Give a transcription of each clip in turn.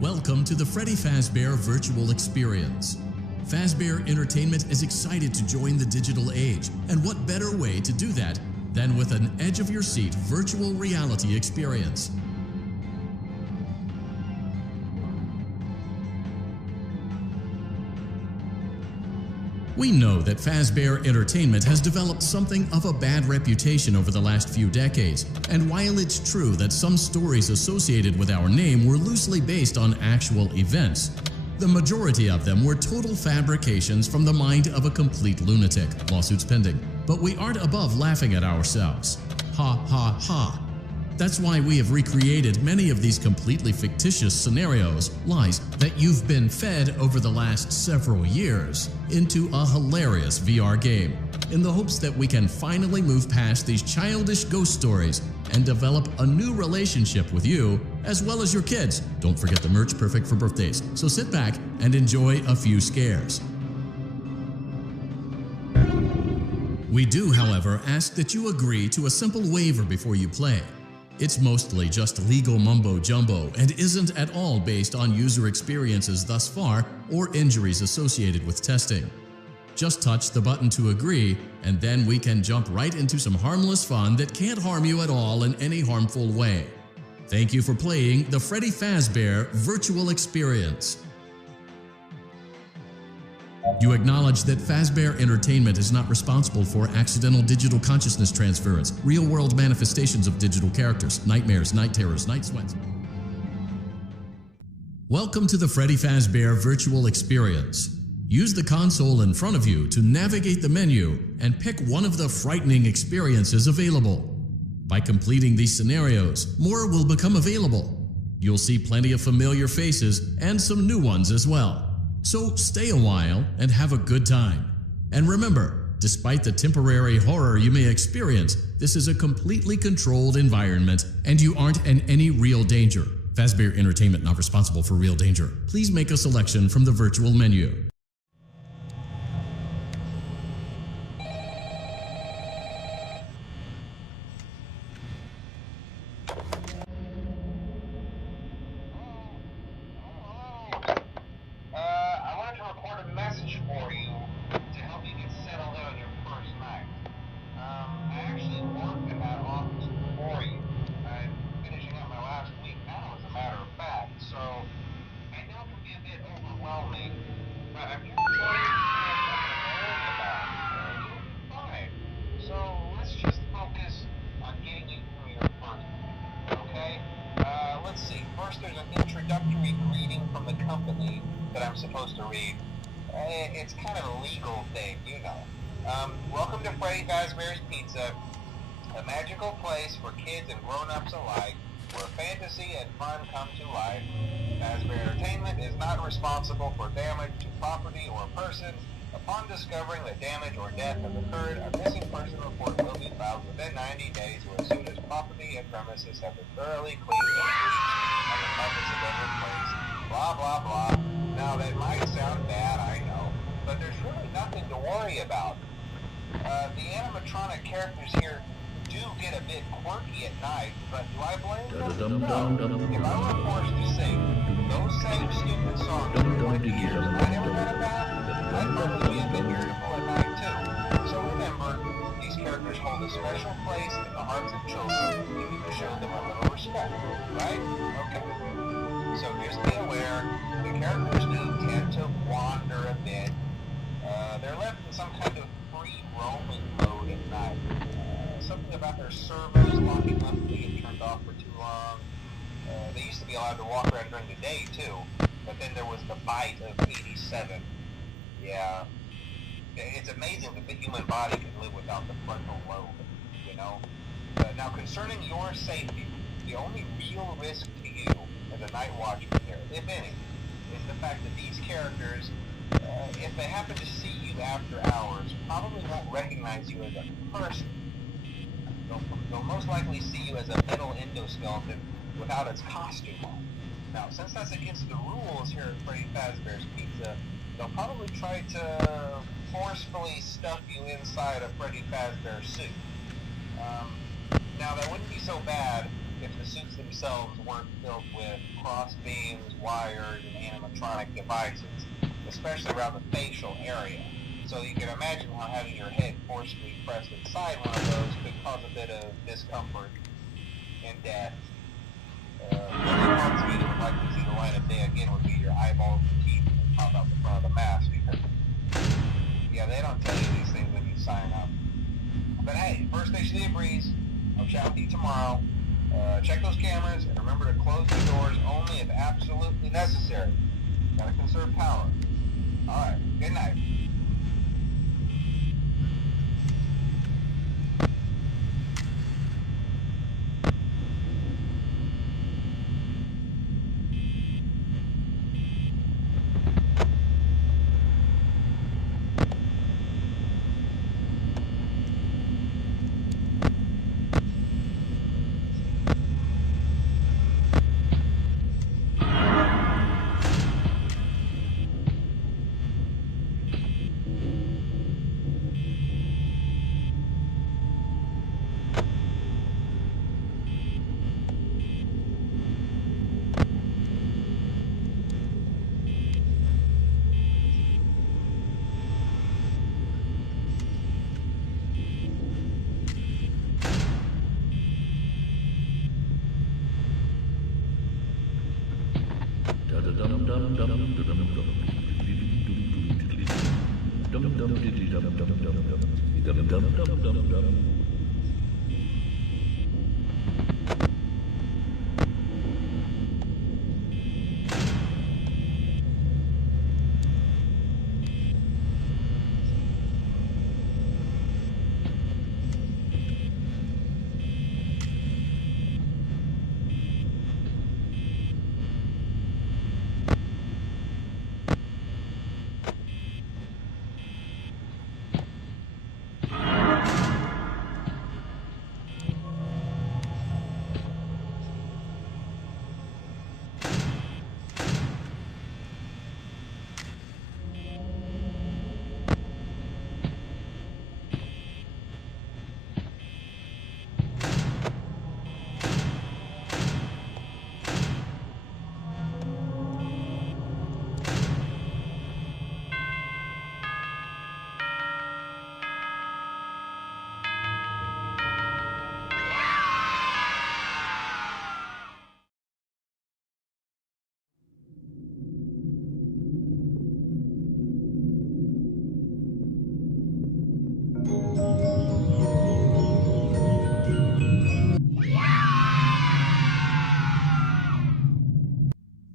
Welcome to the Freddy Fazbear Virtual Experience. Fazbear Entertainment is excited to join the digital age, and what better way to do that than with an edge-of-your-seat virtual reality experience. We know that Fazbear Entertainment has developed something of a bad reputation over the last few decades, and while it's true that some stories associated with our name were loosely based on actual events, the majority of them were total fabrications from the mind of a complete lunatic, lawsuits pending. But we aren't above laughing at ourselves. Ha ha ha. That's why we have recreated many of these completely fictitious scenarios, lies, that you've been fed over the last several years into a hilarious VR game, in the hopes that we can finally move past these childish ghost stories and develop a new relationship with you, as well as your kids. Don't forget the merch, perfect for birthdays. So sit back and enjoy a few scares. We do, however, ask that you agree to a simple waiver before you play. It's mostly just legal mumbo-jumbo and isn't at all based on user experiences thus far or injuries associated with testing. Just touch the button to agree, and then we can jump right into some harmless fun that can't harm you at all in any harmful way. Thank you for playing the Freddy Fazbear Virtual Experience. You acknowledge that Fazbear Entertainment is not responsible for accidental digital consciousness transference, real-world manifestations of digital characters, nightmares, night terrors, night sweats. Welcome to the Freddy Fazbear Virtual Experience. Use the console in front of you to navigate the menu and pick one of the frightening experiences available. By completing these scenarios, more will become available. You'll see plenty of familiar faces and some new ones as well. So stay a while and have a good time. And remember, despite the temporary horror you may experience, this is a completely controlled environment and you aren't in any real danger. Fazbear Entertainment not responsible for real danger. Please make a selection from the virtual menu. For you to help you get settled in on your first night. I actually worked in that office for you. I'm finishing up my last week now, as a matter of fact, so I know it can be a bit overwhelming, but I'm here to tell you fine. So let's just focus on getting you through your first week, okay? Let's see. First, there's an introductory greeting from the company that I'm supposed to read. It's kind of a legal thing, you know. Welcome to Freddy Fazbear's Pizza, a magical place for kids and grown-ups alike, where fantasy and fun come to life. Fazbear Entertainment is not responsible for damage to property or persons. Upon discovering that damage or death has occurred, a missing person report will be filed within 90 days or as soon as property and premises have been thoroughly cleaned and bleached and the carpets have been replaced. Blah, blah, blah. Now, that might sound bad, I know, but there's really nothing to worry about. The animatronic characters here do get a bit quirky at night, but do I blame them? No. If I were forced to sing those same stupid songs for 20 years and I never got a bath, I'd probably be a bit irritable at night, too. So remember, these characters hold a special place in the hearts of children. You need to show them a little respect, right? Okay. So just be aware, the characters do tend to wander a bit. They're left in some kind of free roaming mode at night. Something about their servers locking up to get turned off for too long. They used to be allowed to walk around during the day too, but then there was the bite of 87. Yeah, it's amazing that the human body can live without the frontal lobe, you know? Now concerning your safety, the only real risk to you as a night watchman here, if any, is the fact that these characters, if they happen to see you after hours, probably won't recognize you as a person. They'll most likely see you as a metal endoskeleton without its costume on. Now, since that's against the rules here at Freddy Fazbear's Pizza, they'll probably try to forcefully stuff you inside a Freddy Fazbear suit. Now, that wouldn't be so bad if the suits themselves weren't filled with cross beams, wires, and animatronic devices, especially around the facial area. So you can imagine how having your head forcibly pressed inside one of those could cause a bit of discomfort and death. The only parts of you that would likely see the light of day again would be your eyeballs and teeth that pop out the front of the mask. Yeah, they don't tell you these things when you sign up. But hey, first station of the breeze. I'll chat with you tomorrow. Check those cameras and remember to close the doors only if absolutely necessary. Gotta conserve power. Alright, good night.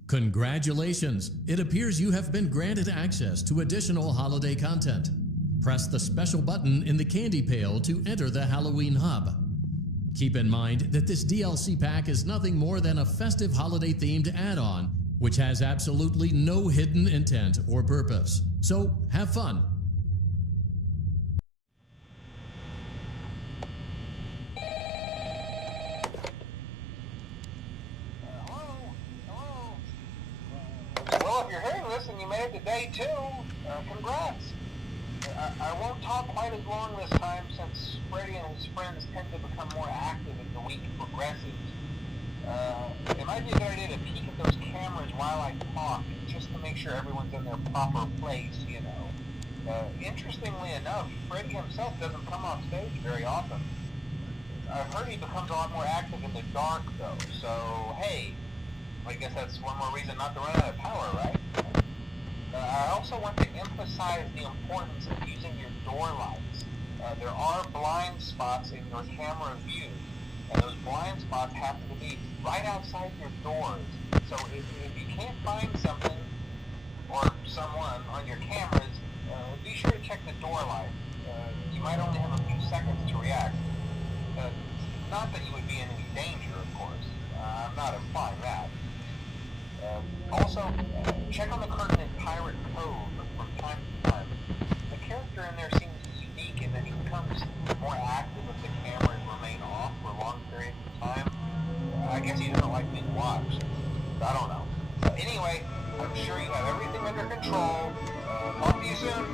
Congratulations! It appears you have been granted access to additional holiday content. Press the special button in the candy pail to enter the Halloween hub. Keep in mind that this DLC pack is nothing more than a festive holiday-themed add-on, which has absolutely no hidden intent or purpose. So, have fun! Well, if you're hearing this and you made it to day 2, congrats. I won't talk quite as long this time since Freddy and his friends tend to become more active as the week progresses. It might be a good idea to peek at those cameras while I talk, just to make sure everyone's in their proper place, you know. Interestingly enough, Freddy himself doesn't come off stage very often. I've heard he becomes a lot more active in the dark, though, so hey, I guess that's one more reason not to run out of power, right? I also want to emphasize the importance of using your door lights. There are blind spots in your camera view, and those blind spots happen to be right outside your doors. So if you can't find something or someone on your cameras, be sure to check the door light. You might only have a few seconds to react. Not that you would be in any danger, of course. I'm not implying that. Also, check on the curtain in Pirate Cove from time to time. The character in there seems unique in that he becomes more active if the cameras remain off for long periods of time. I guess he doesn't like being watched. I don't know. Anyway, I'm sure you have everything under control. Talk to you soon.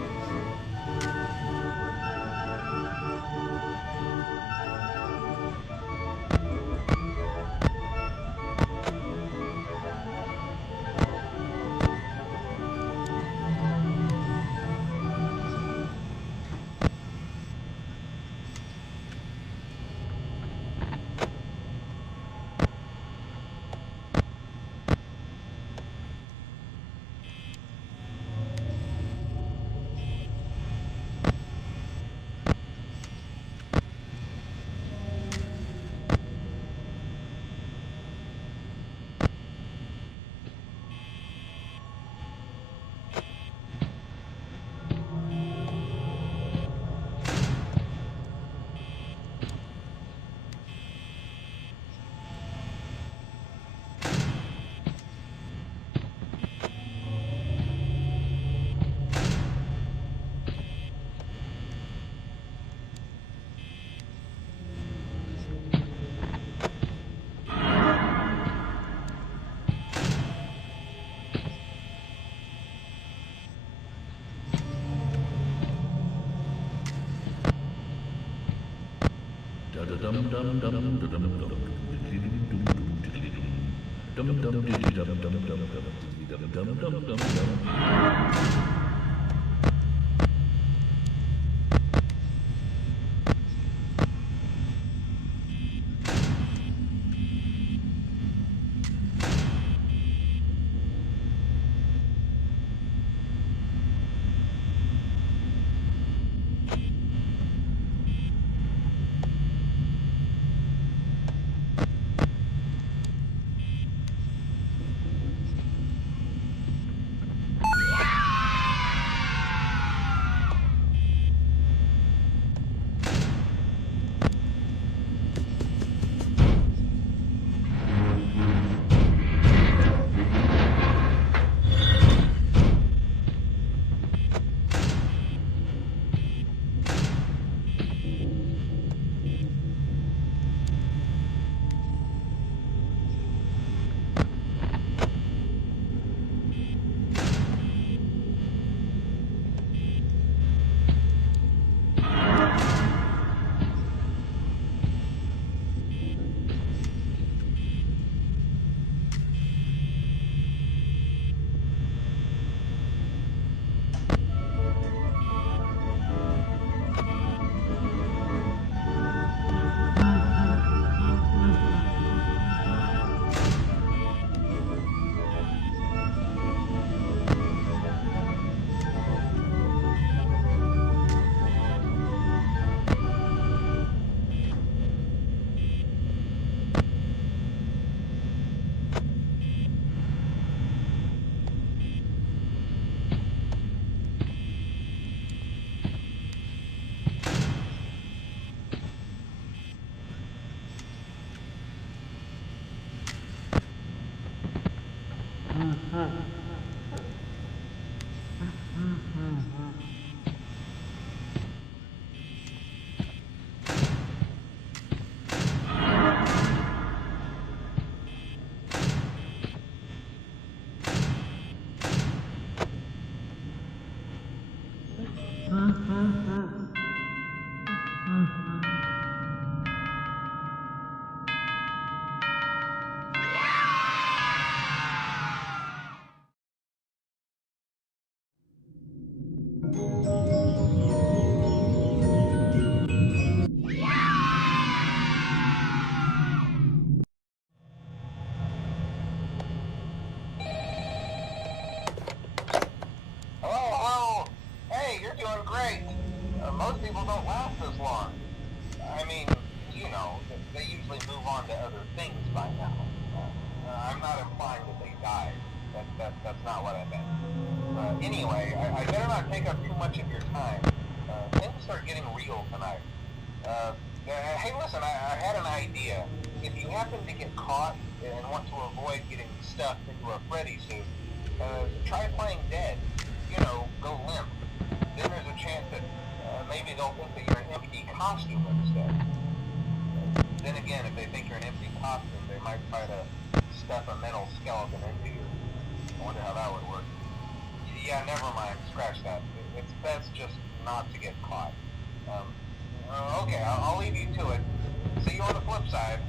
doing great. Most people don't last this long. I mean, you know, they usually move on to other things by now. I'm not implying that they died. That's not what I meant. Anyway, I better not take up too much of your time. Things are getting real tonight. Hey, listen, I had an idea. If you happen to get caught and want to avoid getting stuffed into a Freddy suit, try playing dead. You know, go limp. Then there's a chance that maybe they'll think that you're an empty costume instead. Then again, if they think you're an empty costume, they might try to stuff a metal skeleton into you. I wonder how that would work. Yeah, never mind. Scratch that. It's best just not to get caught. Okay, I'll leave you to it. See you on the flip side.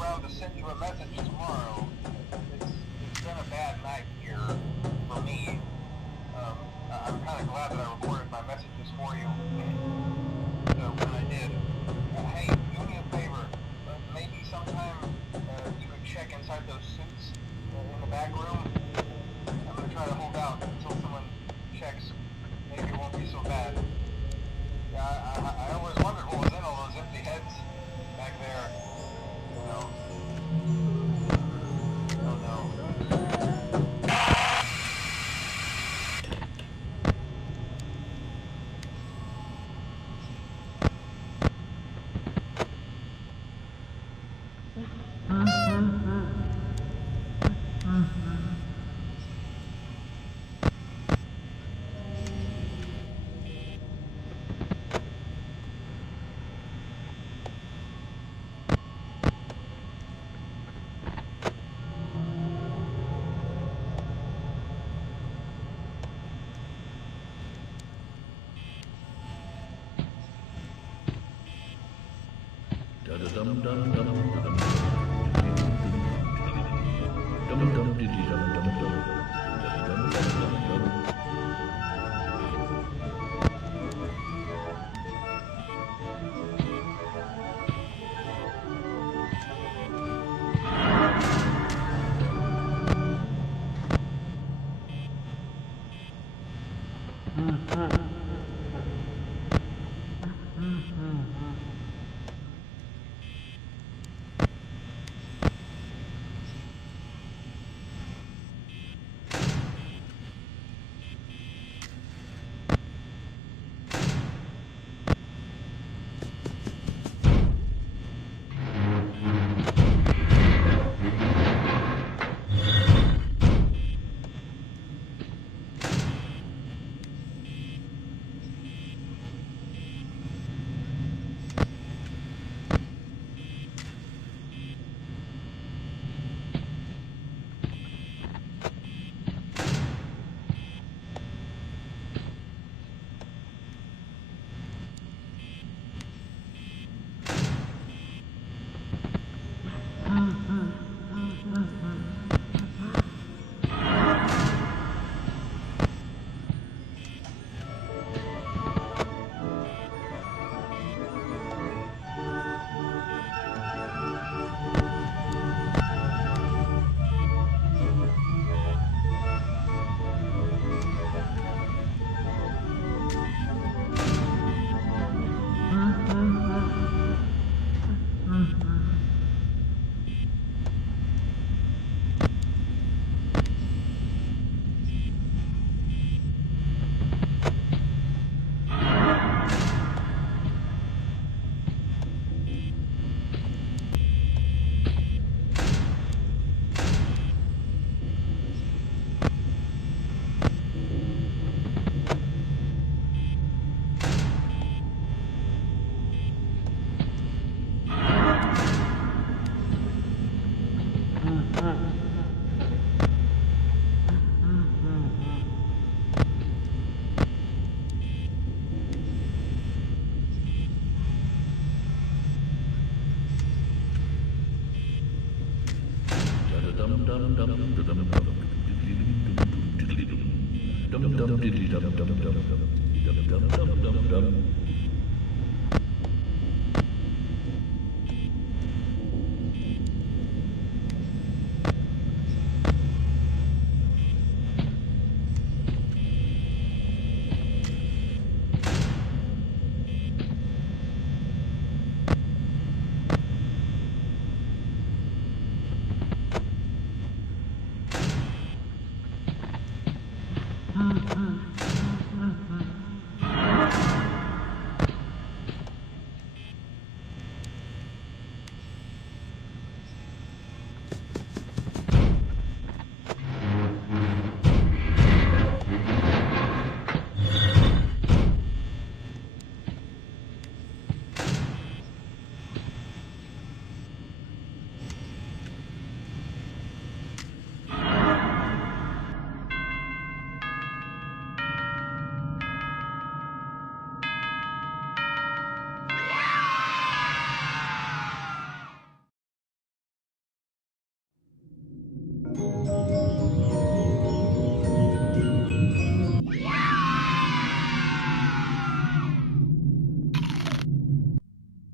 around to send you a message tomorrow. It's been a bad night here for me. I'm kind of glad that I recorded my messages for you when I did. Hey, do me a favor. Maybe sometime you would check inside those suits in the back room. I'm going to try to hold out until someone checks. Maybe it won't be so bad. I always wondered what was in all those empty heads back there. You know. Oh no.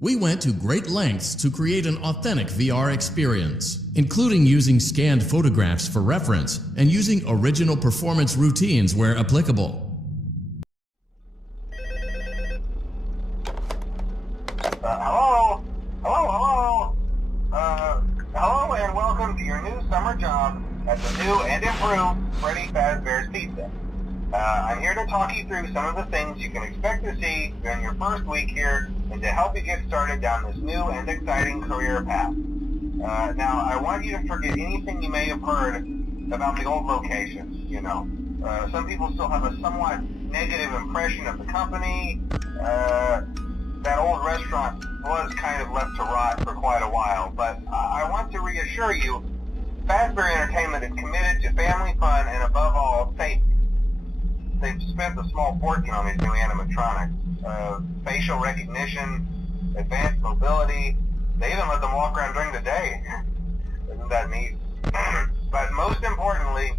We went to great lengths to create an authentic VR experience, including using scanned photographs for reference and using original performance routines where applicable. Hello and welcome to your new summer job at the new and improved Freddy Fazbear's Pizza. I'm here to talk you through some of the things you can expect to see during your first week here and to help you get started down this new and exciting career path. Now, I want you to forget anything you may have heard about the old location, you know. Some people still have a somewhat negative impression of the company. That old restaurant was kind of left to rot for quite a while, but I want to reassure you, Fazbear Entertainment is committed to family fun and above all, safety. They've spent a small fortune on these new animatronics. Facial recognition, advanced mobility, they even let them walk around during the day. Isn't that neat? But most importantly,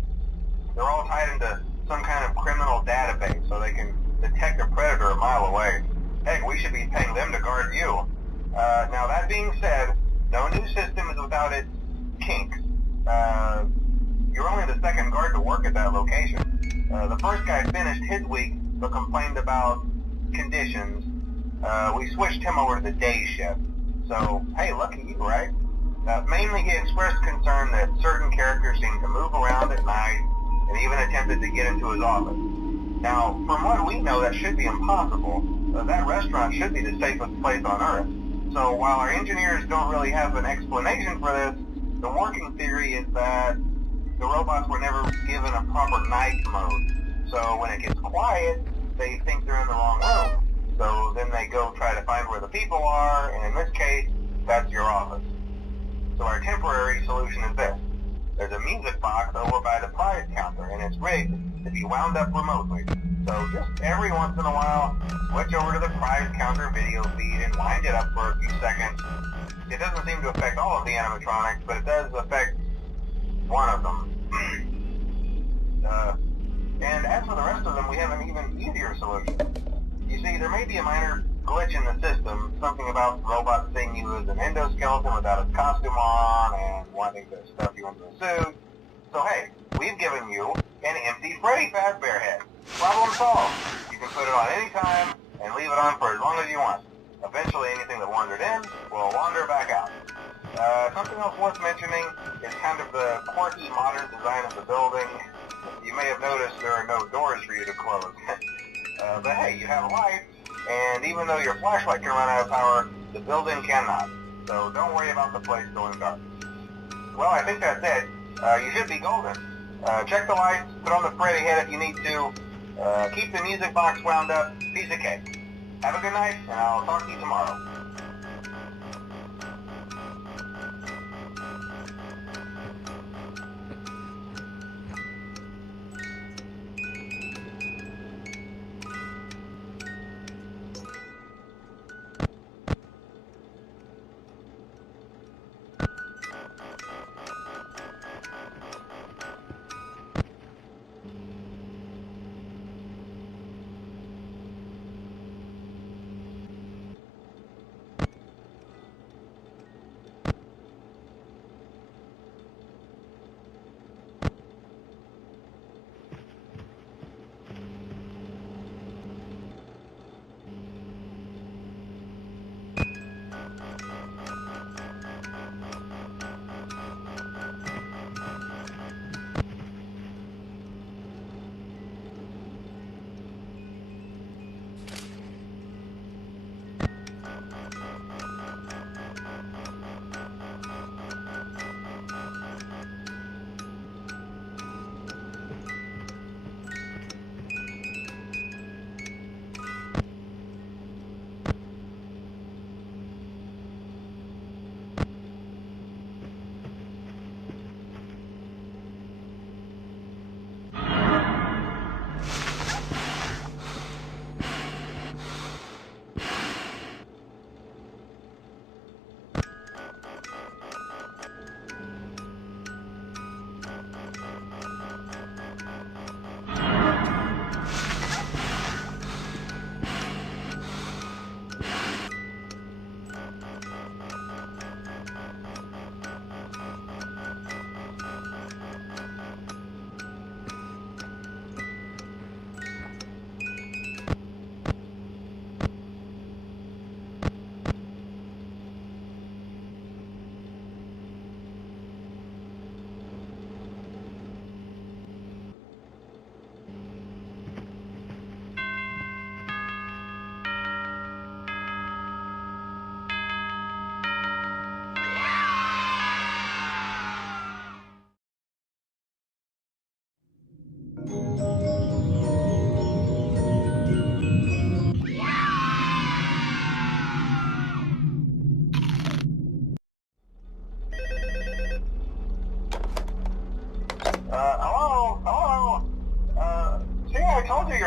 they're all tied into some kind of criminal database so they can detect a predator a mile away. Heck, we should be paying them to guard you. Now that being said, no new system is without its kinks. You're only the second guard to work at that location. The first guy finished his week but complained about conditions. We switched him over to the day shift. So, hey, lucky you, right? Mainly he expressed concern that certain characters seemed to move around at night and even attempted to get into his office. Now, from what we know, that should be impossible. That restaurant should be the safest place on Earth. So while our engineers don't really have an explanation for this, the working theory is that the robots were never given a proper night mode. So when it gets quiet, they think they're in the wrong room. So then they go try to find where the people are, and in this case, that's your office. So our temporary solution is this. There's a music box over by the prize counter, and it's rigged to be wound up remotely. So just every once in a while, switch over to the prize counter video feed and wind it up for a few seconds. It doesn't seem to affect all of the animatronics, but it does affect one of them. And as for the rest of them, we have an even easier solution. You see, there may be a minor glitch in the system, something about the robot seeing you as an endoskeleton without its costume on and wanting to stuff you into a suit. So hey, we've given you an empty Freddy Fazbear head. Problem solved. You can put it on any time and leave it on for as long as you want. Eventually anything that wandered in will wander back out. Something else worth mentioning is kind of the quirky modern design of the building. You may have noticed there are no doors for you to close. But hey, you have lights, and even though your flashlight can run out of power, the building cannot. So don't worry about the place going dark. Well, I think that's it. You should be golden. Check the lights, put on the Freddy head if you need to. Keep the music box wound up. Piece of cake. Have a good night, and I'll talk to you tomorrow.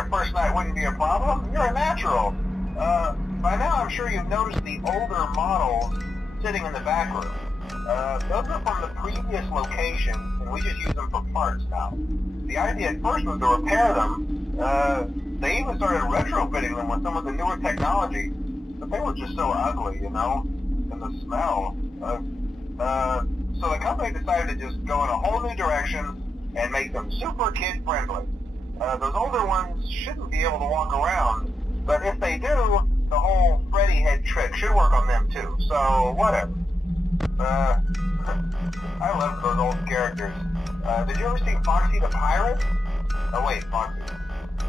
your first night wouldn't be a problem. You're a natural. By now I'm sure you've noticed the older models sitting in the back room. Those are from the previous location, and we just use them for parts now. The idea at first was to repair them. They even started retrofitting them with some of the newer technology, but they were just so ugly, you know, and the smell. So the company decided to just go in a whole new direction and make them super kid-friendly. Those older ones shouldn't be able to walk around, but if they do, the whole Freddy head trick should work on them too, so whatever. I love those old characters. Did you ever see Foxy the Pirate? Oh wait, Foxy.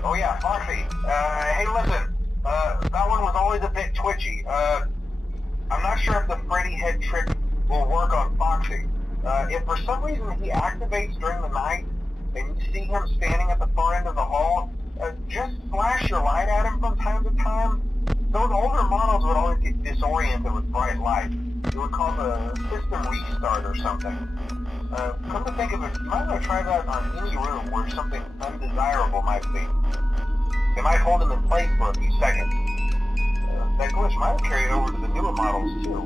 Oh yeah, Foxy. Hey listen, that one was always a bit twitchy. I'm not sure if the Freddy head trick will work on Foxy. If for some reason he activates during the night, and you see him standing at the far end of the hall, just flash your light at him from time to time. Those older models would always get disoriented with bright light. It would cause a system restart or something. Come to think of it, you might want to try that on any room where something undesirable might be. It might hold him in place for a few seconds. That glitch might have carried over to the newer models too.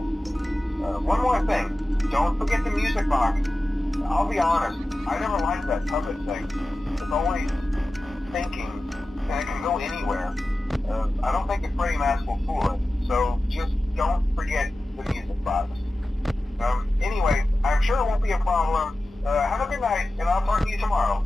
One more thing, don't forget the music box. I'll be honest, I never liked that puppet thing. It's always thinking, and it can go anywhere. I don't think the Freddy mask will fool it, so just don't forget the music box. Anyway, I'm sure it won't be a problem. Have a good night, and I'll talk to you tomorrow.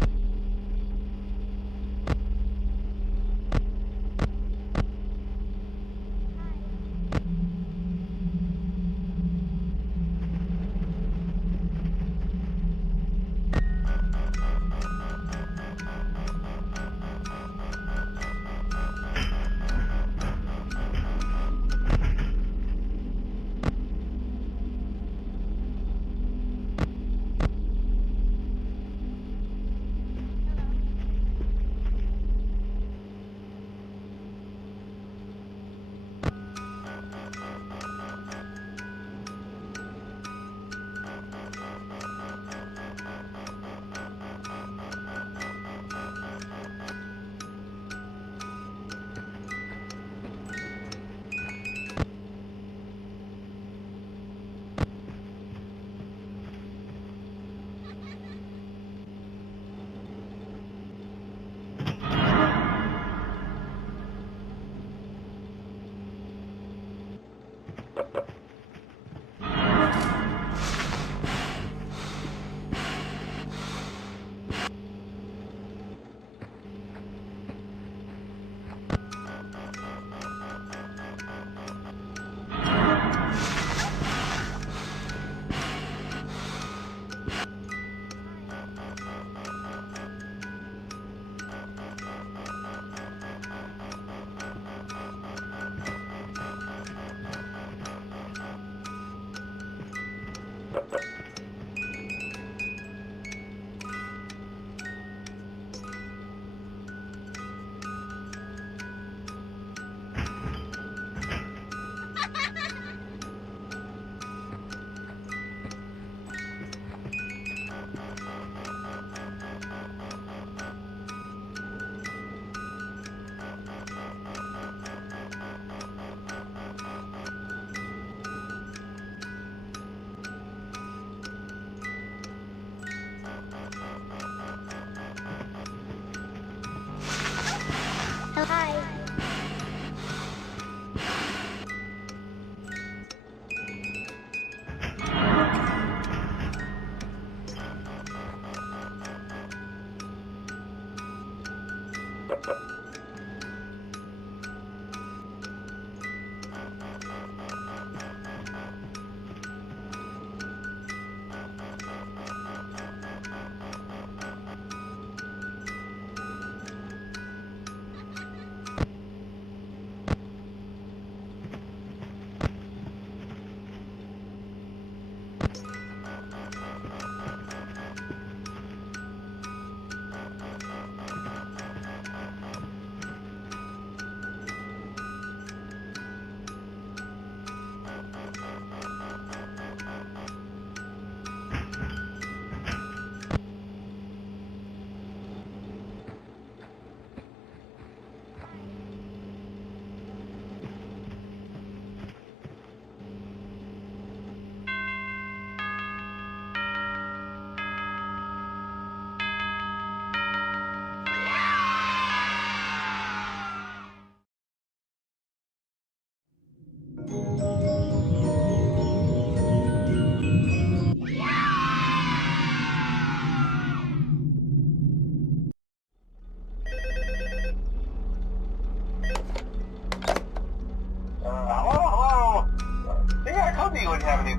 Hi.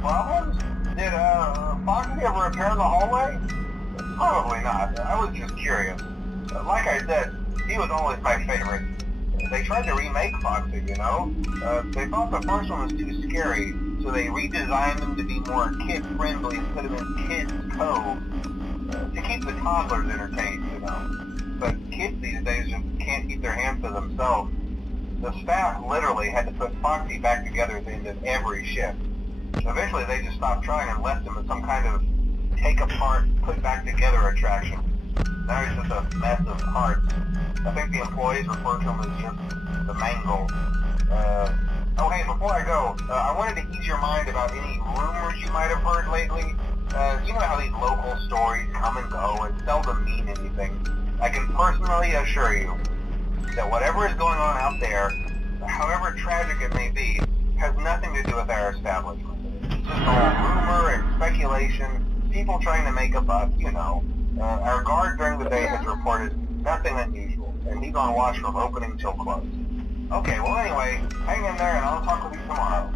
problems? Did Foxy ever repair the hallway? Probably not. I was just curious. Like I said, he was always my favorite. They tried to remake Foxy, you know? They thought the first one was too scary, so they redesigned him to be more kid-friendly and put him in Kids Cove to keep the toddlers entertained, you know? But kids these days just can't keep their hands to themselves. The staff literally had to put Foxy back together at the end of every shift. Eventually they just stopped trying and left him as some kind of take-apart, put-back-together attraction. Now he's just a mess of parts. I think the employees refer to him as just the mangle. Oh hey, before I go, I wanted to ease your mind about any rumors you might have heard lately. You know how these local stories come and go and seldom mean anything. I can personally assure you that whatever is going on out there, however tragic it may be, has nothing to do with our establishment. It's just all rumor and speculation, people trying to make a buck, you know. Our guard during the day has reported nothing unusual, and he's on watch from opening till close. Okay, well anyway, hang in there and I'll talk with you tomorrow.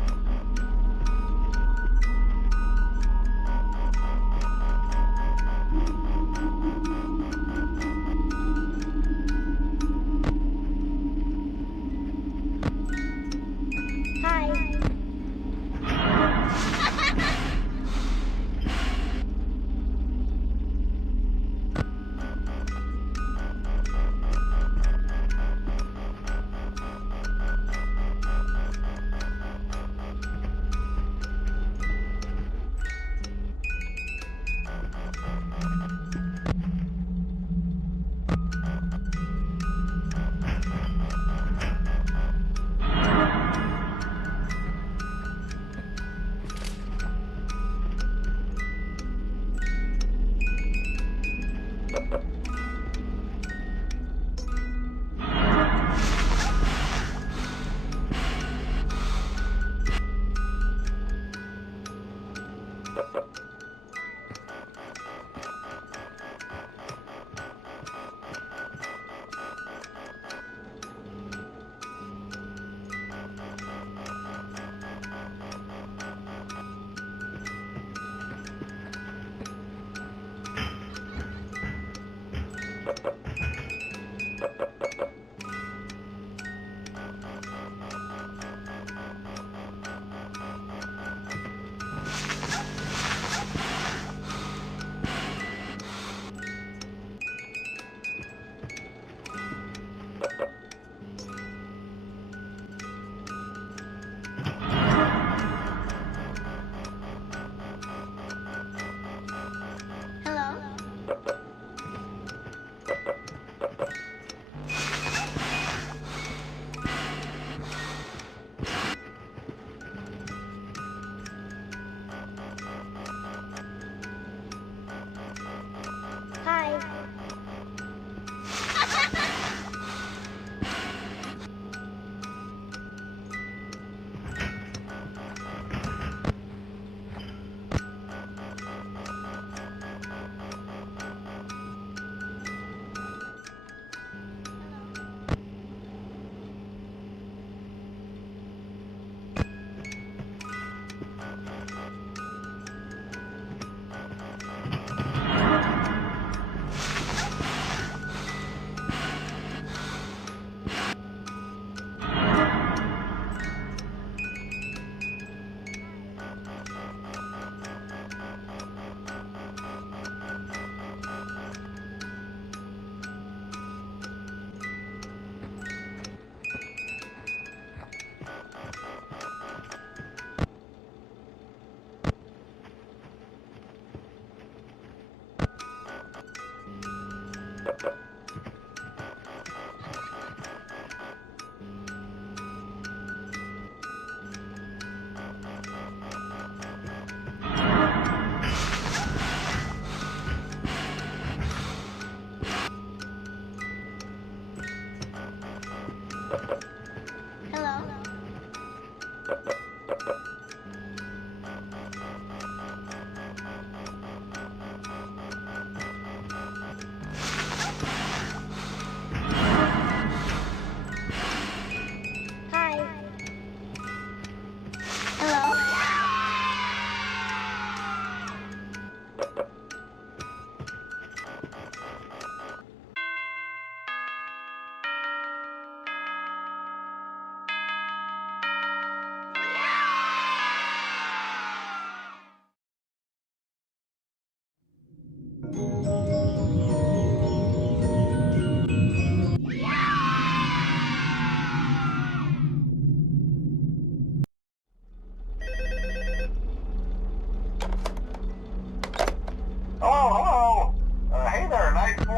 Hello. Hey there, Night 4.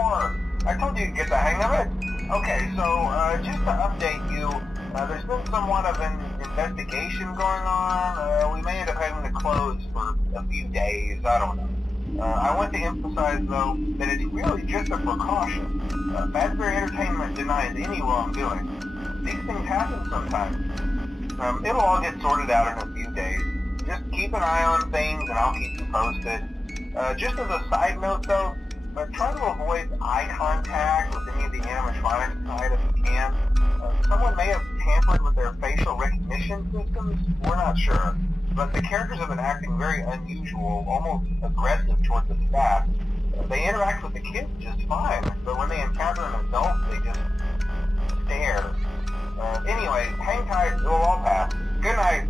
I told you to get the hang of it. Okay, so just to update you, there's been somewhat of an investigation going on. We may end up having to close for a few days. I don't know. I want to emphasize, though, that it's really just a precaution. Fazbear Entertainment denies any wrongdoing. These things happen sometimes. It'll all get sorted out in a few days. Just keep an eye on things, and I'll keep you posted. Just as a side note, though, try to avoid eye contact with any of the animatronics side if you can. Someone may have tampered with their facial recognition systems. We're not sure. But the characters have been acting very unusual, almost aggressive towards the staff. They interact with the kids just fine, but when they encounter an adult, they just stare. Anyway, hang tight, it'll all pass. Good night.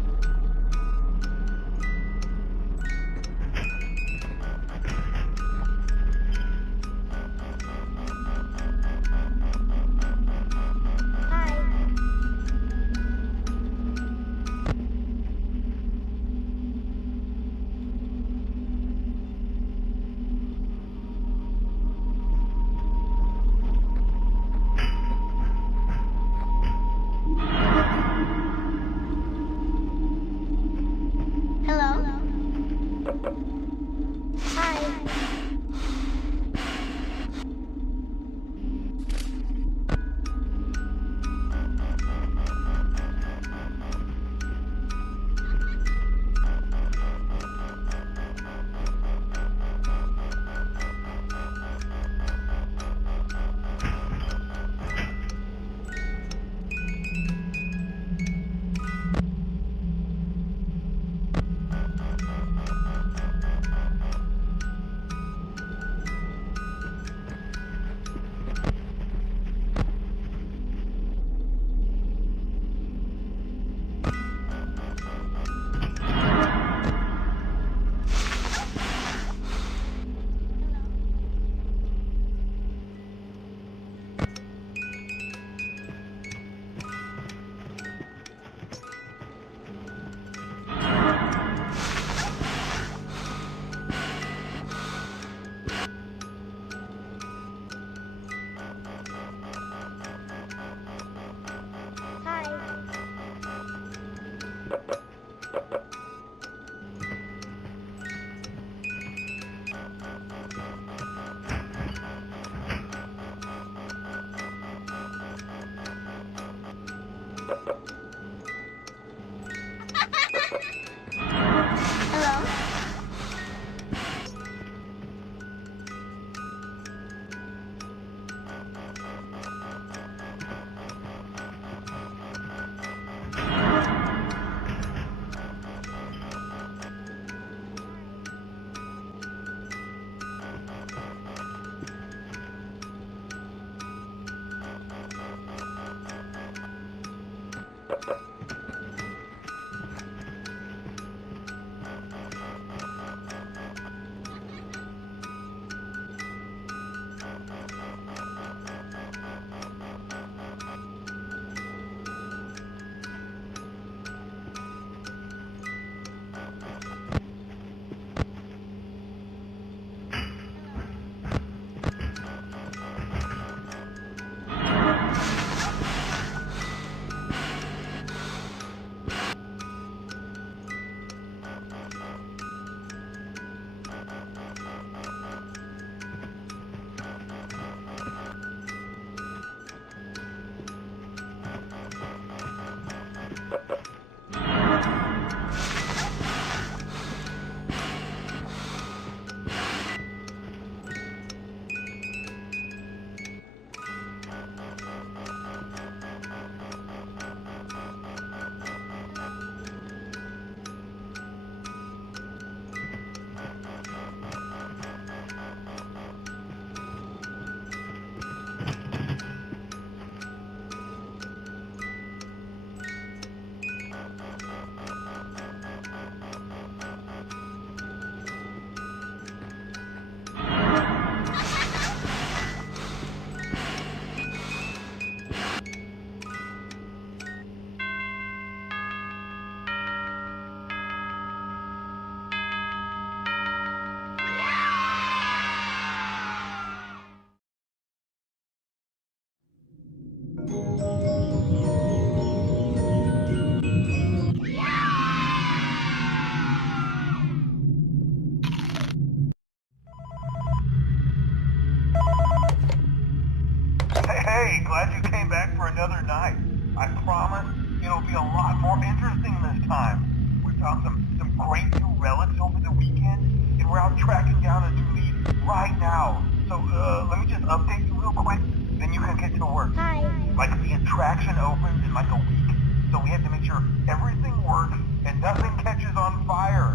I promise it'll be a lot more interesting this time. We found some great new relics over the weekend, and we're out tracking down a new lead right now. So, let me just update you real quick, then you can get to work. Hi. Like, the attraction opens in like a week, so we have to make sure everything works and nothing catches on fire.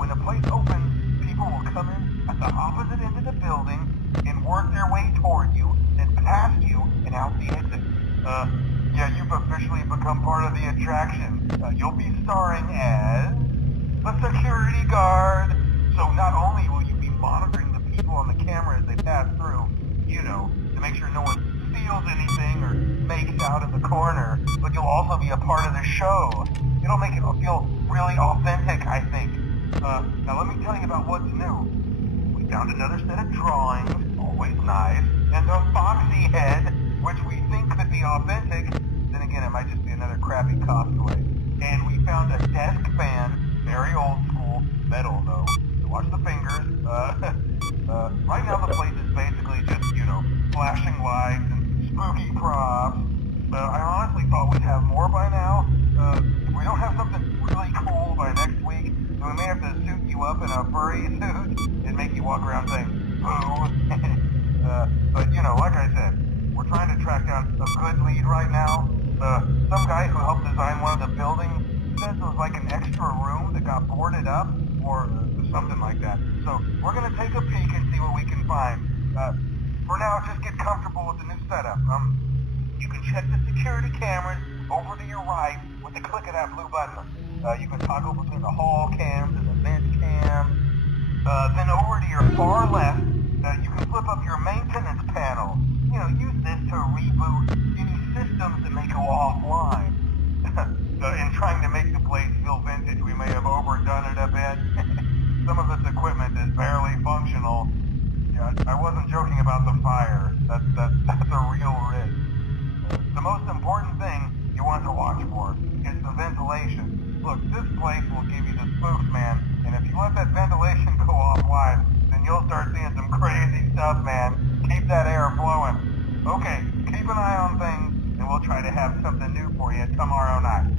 When the place opens, people will come in at the opposite end of the building and work their way toward you, then past you, and out the exit. Yeah, you've officially become part of the attraction. You'll be starring as the security guard. So not only will you be monitoring the people on the camera as they pass through, you know, to make sure no one steals anything or makes out in the corner, but you'll also be a part of the show. It'll make it feel really authentic, I think. Now let me tell you about what's new. We found another set of drawings, always nice, and a foxy head, which we think could be authentic. Then again, it might just be another crappy cosplay. And we found a desk fan, very old school, metal though. So watch the fingers. Right now the place is basically just, you know, flashing lights and spooky props. I honestly thought we'd have more by now. If we don't have something really cool by next week, then we may have to suit you up in a furry suit and make you walk around saying, boo. But, you know, like I said, we're trying to track down a good lead right now. Some guy who helped design one of the buildings says it was like an extra room that got boarded up, or something like that. So we're going to take a peek and see what we can find. For now, just get comfortable with the new setup. You can check the security cameras over to your right with the click of that blue button. You can toggle between the hall cams and the vent cams. Then over to your far left, you can flip up your maintenance panel. You know, use this to reboot any systems that may go offline. In trying to make the place feel vintage, we may have overdone it a bit. Some of this equipment is barely functional. Yeah, I wasn't joking about the fire. That's a real risk. The most important thing you want to watch for is the ventilation. Look, this place will give you the spooks, man, and if you let that ventilation go offline, then you'll start seeing some crazy stuff, man. Keep that air flowing. Okay, keep an eye on things, and we'll try to have something new for you tomorrow night.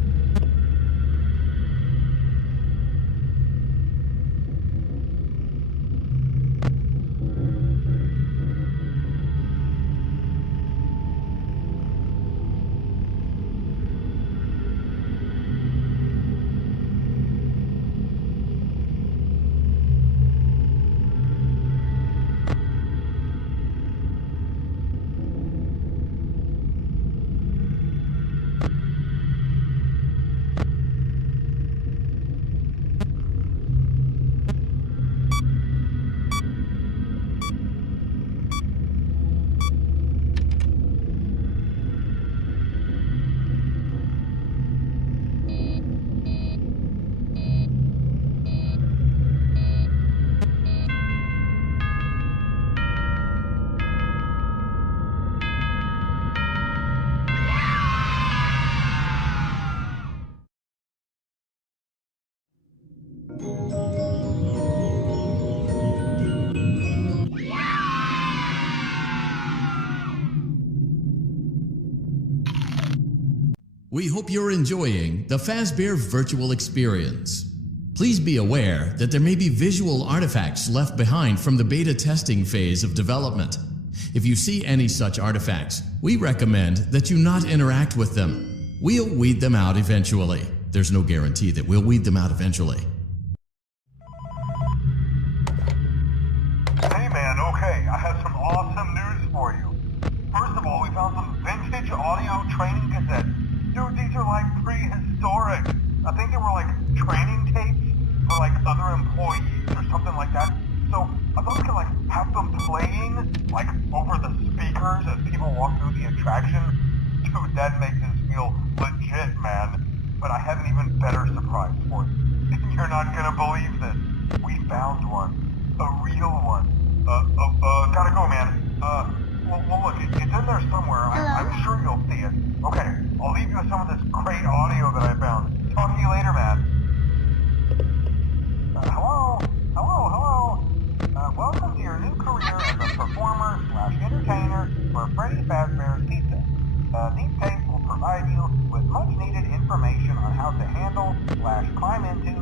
We hope you're enjoying the Fazbear virtual experience. Please be aware that there may be visual artifacts left behind from the beta testing phase of development. If you see any such artifacts, we recommend that you not interact with them. We'll weed them out eventually. There's no guarantee that we'll weed them out eventually. Hey man, okay, I have some awesome news for you. First of all, we found some vintage audio training cassettes. Dude, these are like prehistoric. I think they were like training tapes for like other employees or something like that. So I thought we could like have them playing like over the speakers as people walk through the attraction. Dude, that makes us feel legit, man. But I have an even better surprise for you. You're not gonna believe this. We found one. A real one. Gotta go, man. Well, look, it's in there somewhere. I'm sure you'll see it. Okay, I'll leave you with some of this great audio that I found. Talk to you later, man. Hello? Welcome to your new career as a performer/entertainer for Freddy Fazbear's Pizza. These tapes will provide provide you with much needed information on how to handle / climb into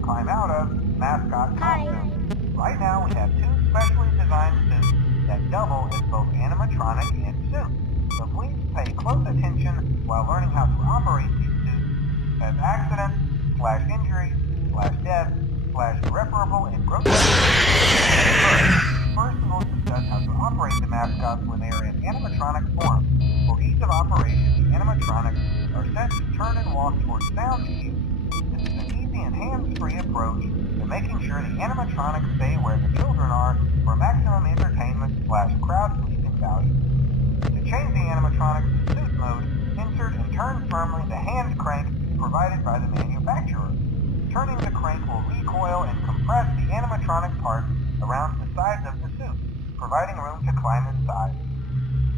/ climb out of mascot costumes. Right now we have 2 specially designed suits that double as both animatronic and suit. So please pay close attention while learning how to operate these suits, as accidents / injuries / death / irreparable and grotesque. First, we will discuss how to operate the mascots when they are in animatronic form. For ease of operation, the animatronics are set to turn and walk towards sound cues. This is an easy and hands-free approach to making sure the animatronics stay where the children are for maximum entertainment / crowd-pleasing value. To change the animatronics to suit mode, insert and turn firmly the hand crank provided by the manufacturer. Turning the crank will recoil and compress the animatronic parts around the sides of the suit, providing room to climb inside.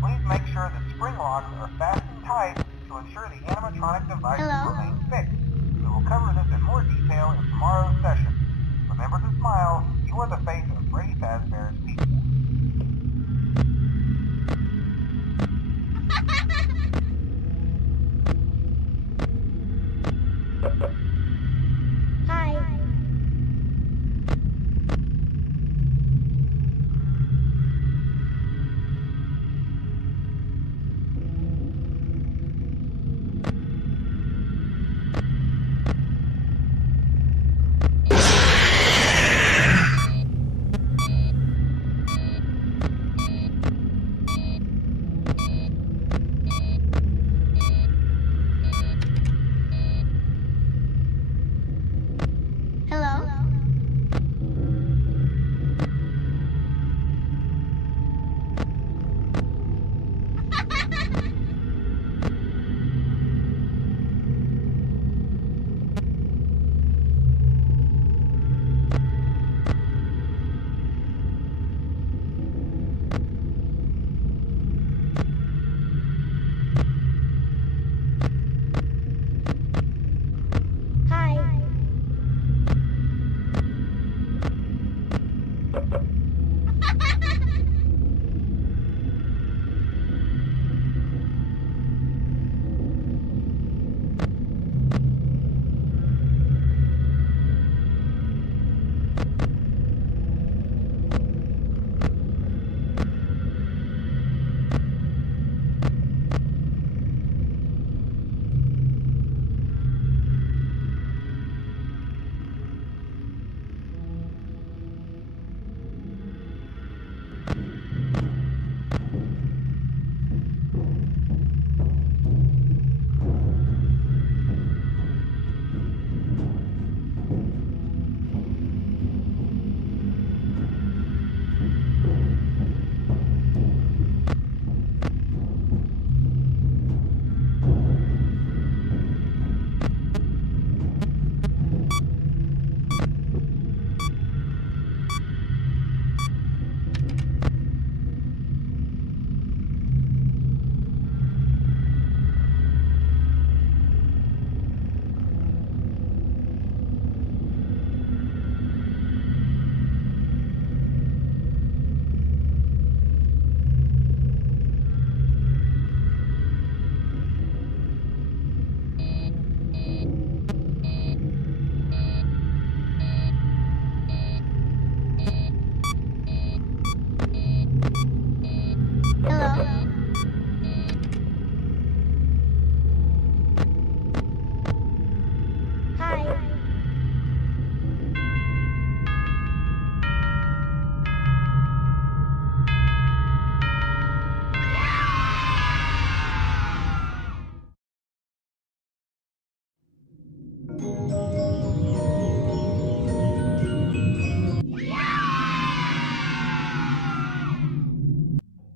Please make sure the spring locks are fastened tight to ensure the animatronic devices remain fixed. We will cover this in more detail in tomorrow's session. Remember to smile. You are the face of Freddy Fazbear's Pizza.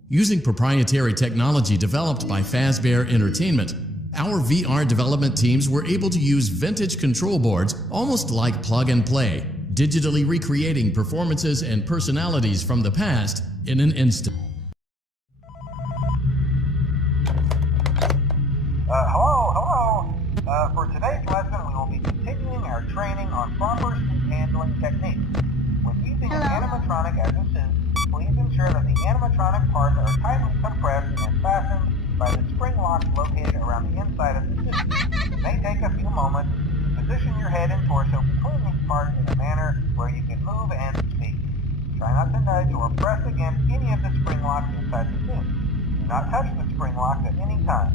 Using proprietary technology developed by Fazbear Entertainment, our VR development teams were able to use vintage control boards almost like plug and play, digitally recreating performances and personalities from the past in an instant. Hello. For today's lesson, we will be continuing our training on proper suit handling techniques. When using an animatronic as a suit, please ensure that the animatronic parts are tightly compressed and fastened by the spring locks located around the inside of the suit. It may take a few moments. Position your head and torso between these parts in a manner where you can move and speak. Try not to nudge or press against any of the spring locks inside the suit. Do not touch the spring locks at any time.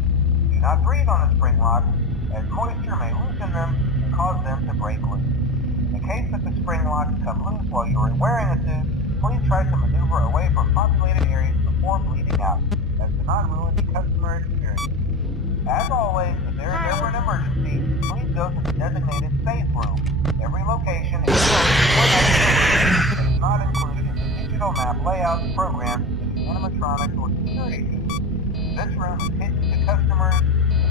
Do not breathe on the spring locks, as moisture may loosen them and cause them to break loose. In the case that the spring locks come loose while you are wearing a suit, please try to maneuver away from populated areas before bleeding out, as to not ruin the customer experience. As always, if there is ever an emergency, please go to the designated safe room. Every location is one extra room that is not included in the digital map layout programmed into the animatronics or security system. This room is hidden to customers,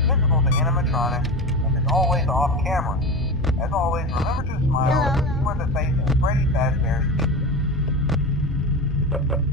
invisible to animatronics, and is always off camera. As always, remember to smile as you are the face of Freddy Fazbear's Pizza.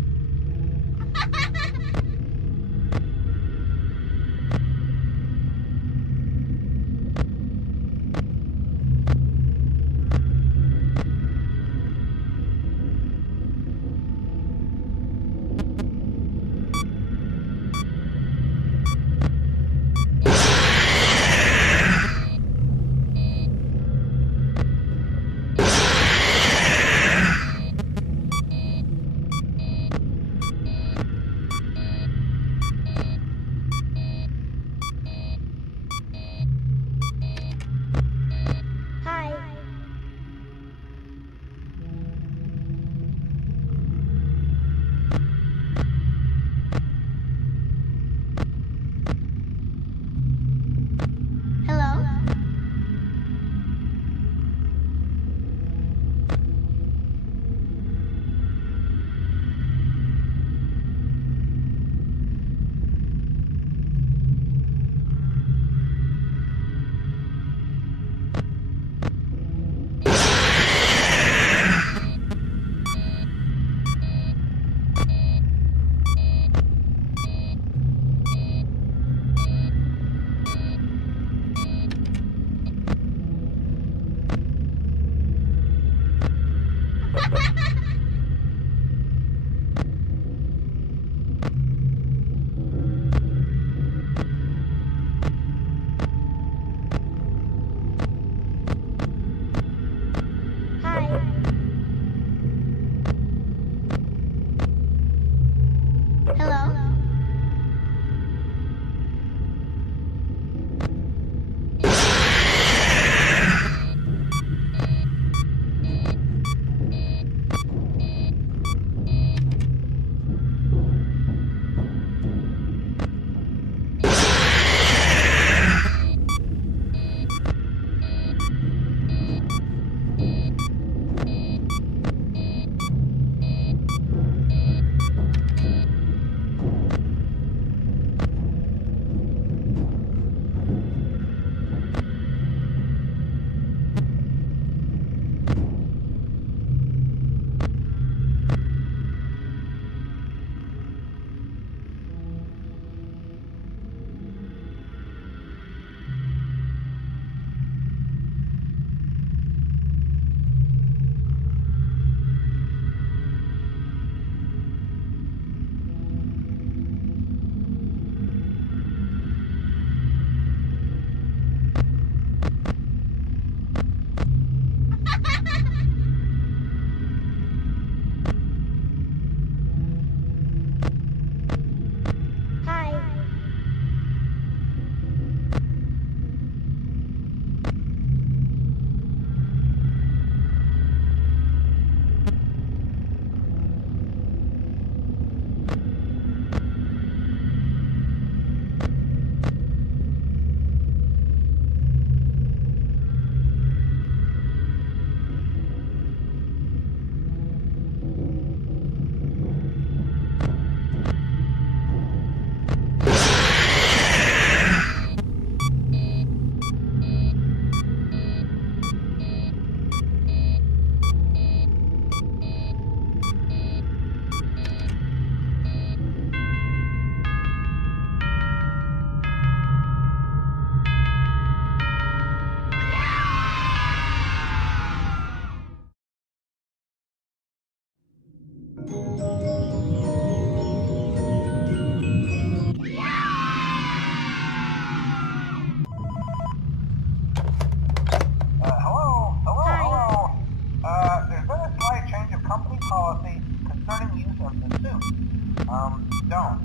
don't.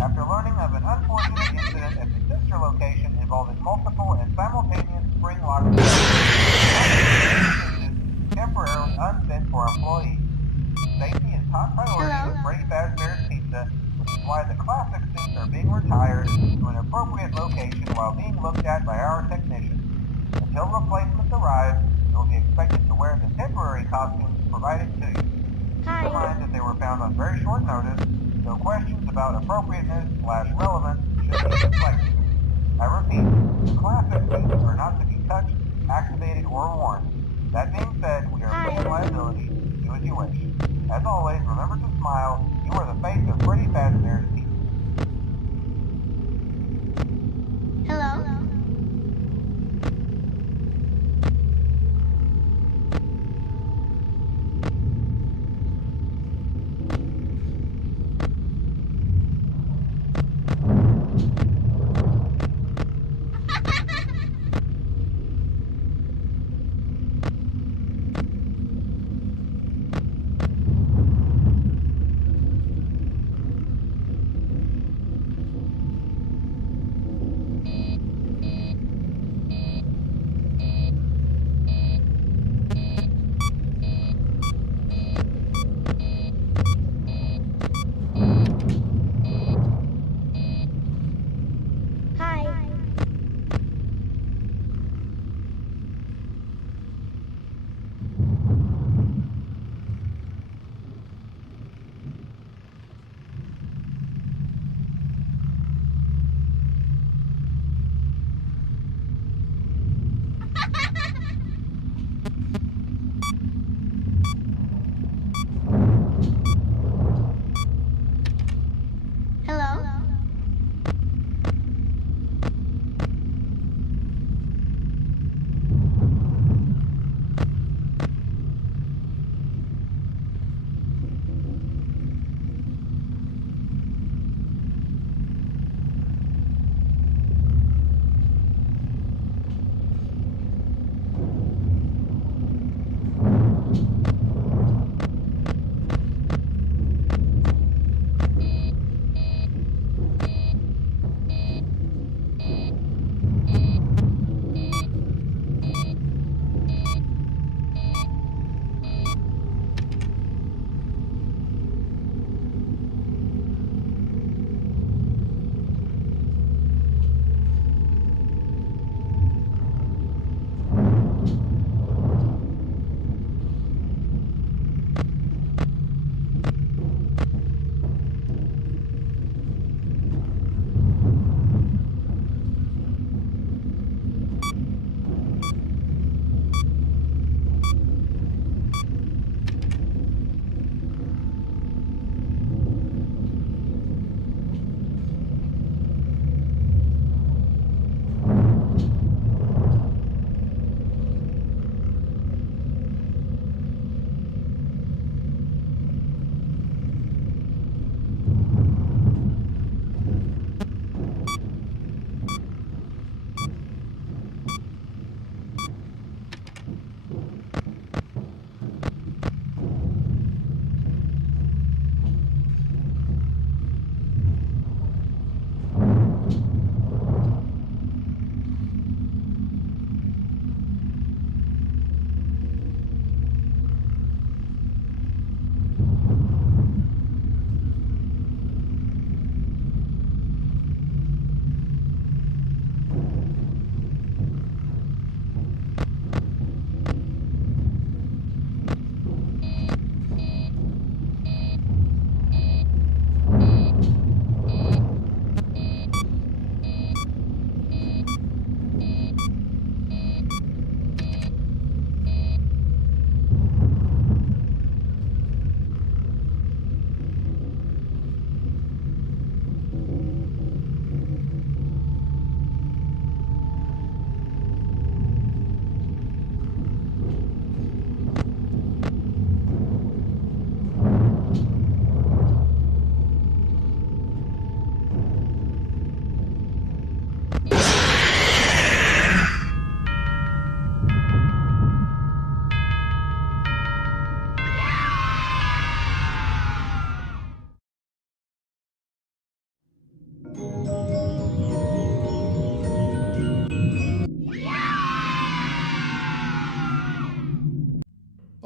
After learning of an unfortunate incident at the sister location involving multiple and simultaneous spring water temporarily unfit for employees. Safety is top priority with Freddy Fazbear's Pizza, which is why the classic seats are being retired to an appropriate location while being looked at by our technicians. Until replacements arrive, you will be expected to wear the temporary costumes provided to you. Keep in mind that they were found on very short notice, so questions about appropriateness/relevance should be deflected. I repeat, the classic seats are not to be touched, activated, or worn. That being said, we are free of liability. Do as you wish. As always, remember to smile. You are the face of Freddy Fazbear's Pizza. Hello?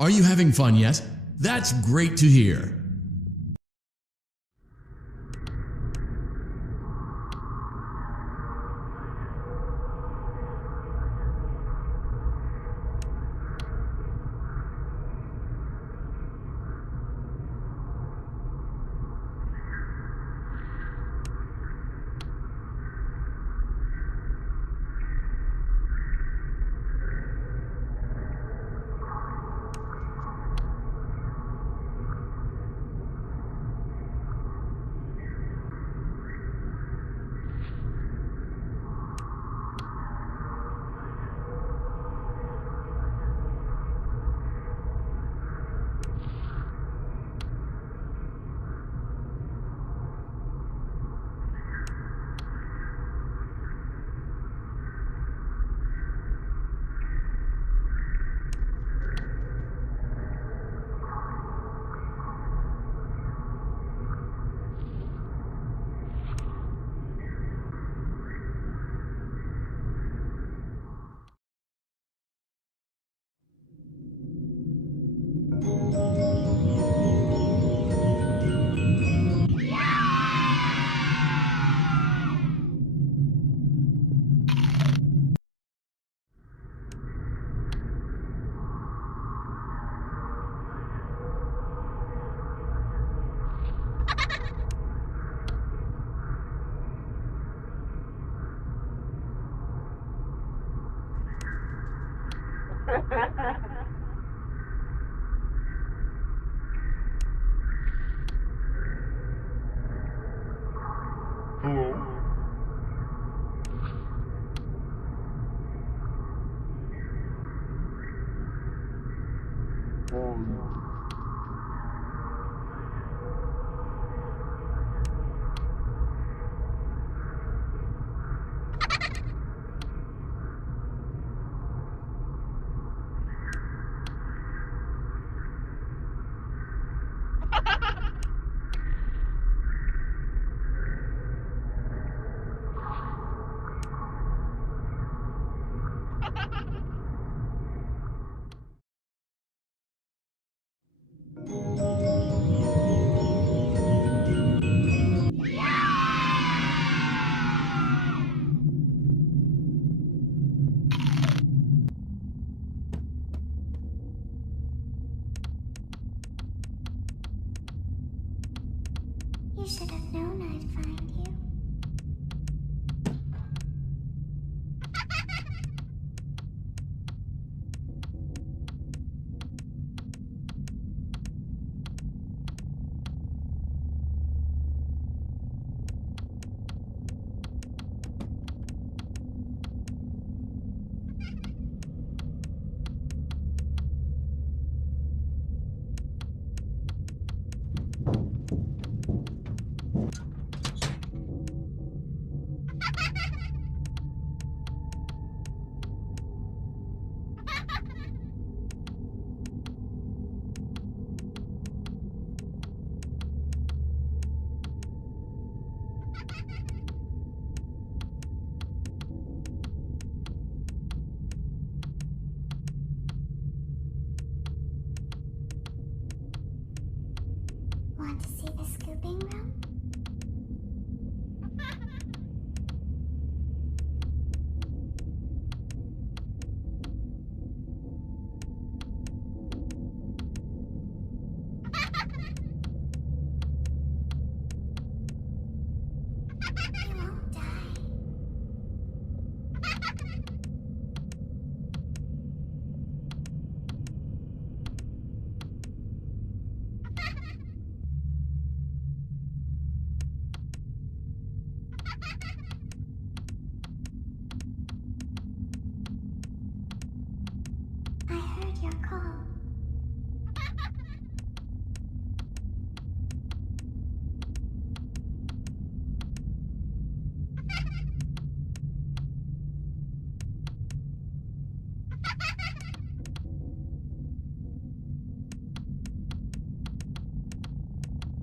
Are you having fun yet? That's great to hear. You should have known I'd find you. Want to see the scooping room? You won't die. I heard your call.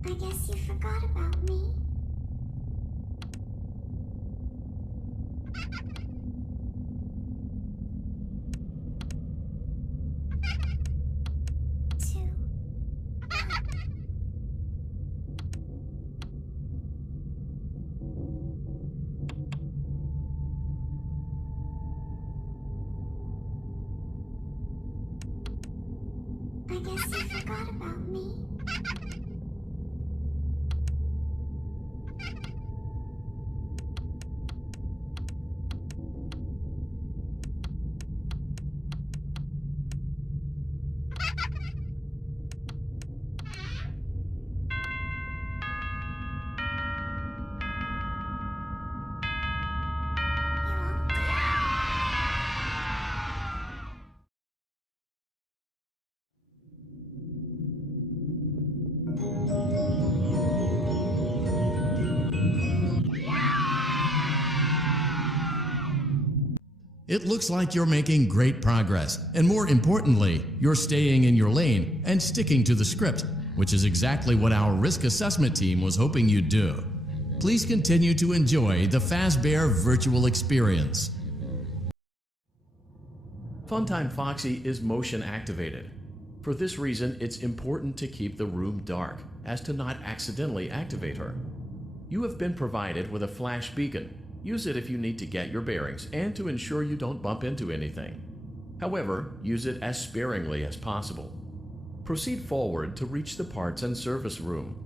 I guess you forgot about me. guess you forgot about me. It looks like you're making great progress, and more importantly, you're staying in your lane and sticking to the script, which is exactly what our risk assessment team was hoping you'd do. Please continue to enjoy the Fazbear virtual experience. Funtime Foxy is motion activated. For this reason, it's important to keep the room dark, as to not accidentally activate her. You have been provided with a flash beacon. Use it if you need to get your bearings and to ensure you don't bump into anything. However, use it as sparingly as possible. Proceed forward to reach the parts and service room.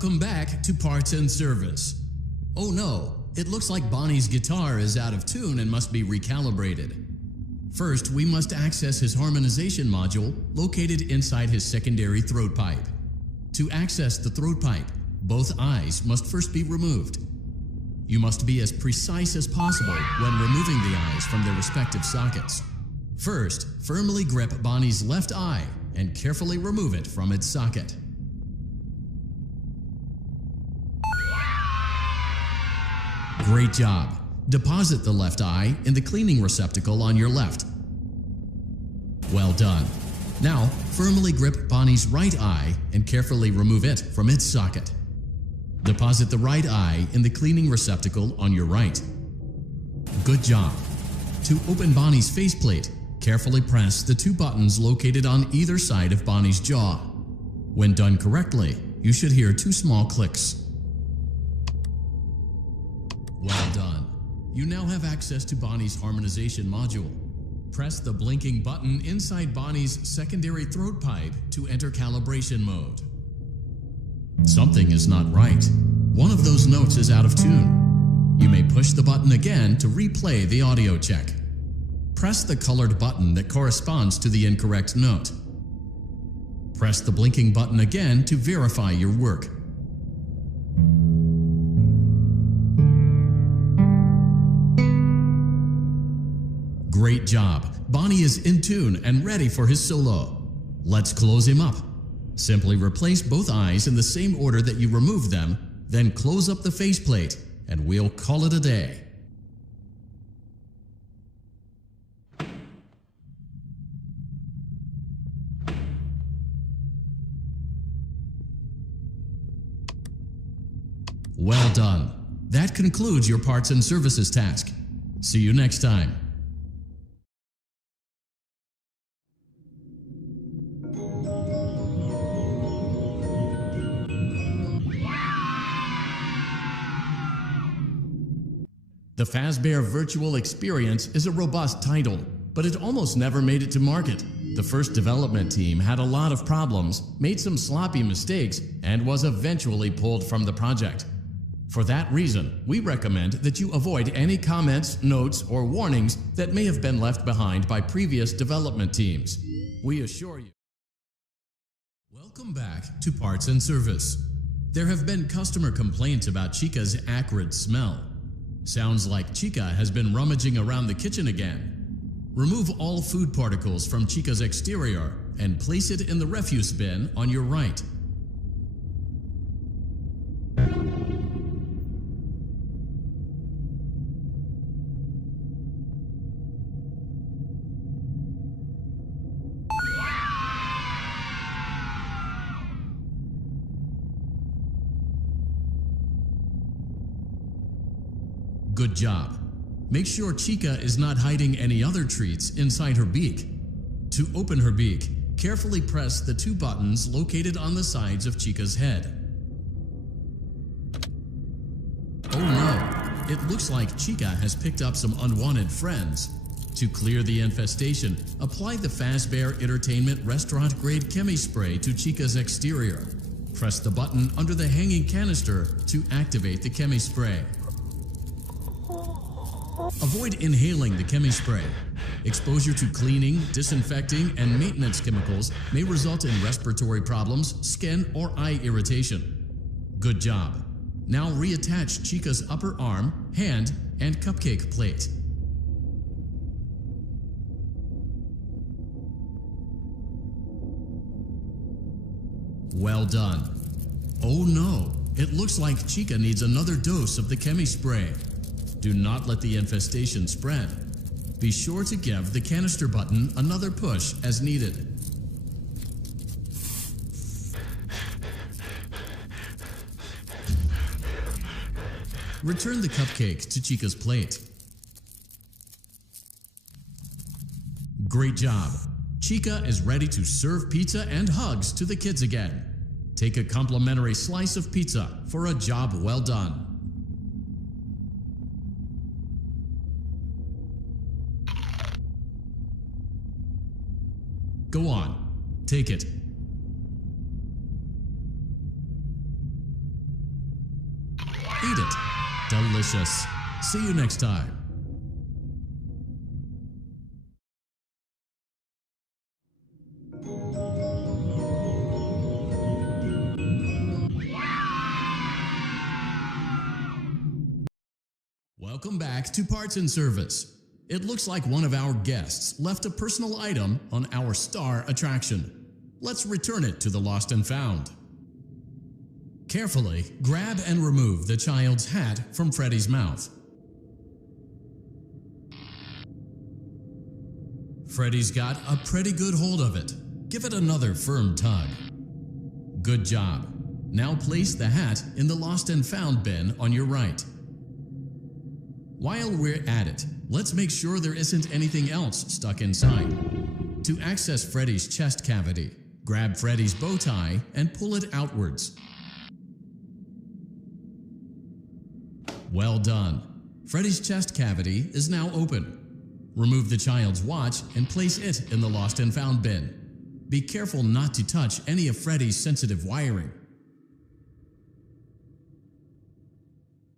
Welcome back to Parts and Service. Oh no, it looks like Bonnie's guitar is out of tune and must be recalibrated. First, we must access his harmonization module located inside his secondary throat pipe. To access the throat pipe, both eyes must first be removed. You must be as precise as possible when removing the eyes from their respective sockets. First, firmly grip Bonnie's left eye and carefully remove it from its socket. Great job. Deposit the left eye in the cleaning receptacle on your left. Well done. Now, firmly grip Bonnie's right eye and carefully remove it from its socket. Deposit the right eye in the cleaning receptacle on your right. Good job. To open Bonnie's faceplate, Carefully press the two buttons located on either side of Bonnie's jaw. When done correctly, you should hear two small clicks. Well done. You now have access to Bonnie's harmonization module. Press the blinking button inside Bonnie's secondary throat pipe to enter calibration mode. Something is not right. One of those notes is out of tune. You may push the button again to replay the audio check. Press the colored button that corresponds to the incorrect note. Press the blinking button again to verify your work. Great job! Bonnie is in tune and ready for his solo. Let's close him up. Simply replace both eyes in the same order that you removed them, then close up the faceplate, and we'll call it a day. Well done. That concludes your parts and services task. See you next time. The Fazbear Virtual Experience is a robust title, but it almost never made it to market. The first development team had a lot of problems, made some sloppy mistakes, and was eventually pulled from the project. For that reason, we recommend that you avoid any comments, notes, or warnings that may have been left behind by previous development teams. We assure you. Welcome back to Parts and Service. There have been customer complaints about Chica's acrid smell. Sounds like Chica has been rummaging around the kitchen again. Remove all food particles from Chica's exterior and place it in the refuse bin on your right. Good job. Make sure Chica is not hiding any other treats inside her beak. To open her beak, carefully press the two buttons located on the sides of Chica's head. Oh no, it looks like Chica has picked up some unwanted friends. To clear the infestation, apply the Fazbear Entertainment Restaurant Grade Chemi Spray to Chica's exterior. Press the button under the hanging canister to activate the Chemi Spray. Avoid inhaling the Chemi Spray. Exposure to cleaning, disinfecting, and maintenance chemicals may result in respiratory problems, skin, or eye irritation. Good job. Now reattach Chica's upper arm, hand, and cupcake plate. Well done. Oh no, it looks like Chica needs another dose of the Chemi Spray. Do not let the infestation spread. Be sure to give the canister button another push as needed. Return the cupcake to Chica's plate. Great job. Chica is ready to serve pizza and hugs to the kids again. Take a complimentary slice of pizza for a job well done. Go on, take it. Eat it. Delicious. See you next time. Welcome back to Parts and Service. It looks like one of our guests left a personal item on our star attraction. Let's return it to the Lost and Found. Carefully grab and remove the child's hat from Freddy's mouth. Freddy's got a pretty good hold of it. Give it another firm tug. Good job. Now place the hat in the Lost and Found bin on your right. While we're at it, let's make sure there isn't anything else stuck inside. To access Freddy's chest cavity, grab Freddy's bow tie and pull it outwards. Well done. Freddy's chest cavity is now open. Remove the child's watch and place it in the lost and found bin. Be careful not to touch any of Freddy's sensitive wiring.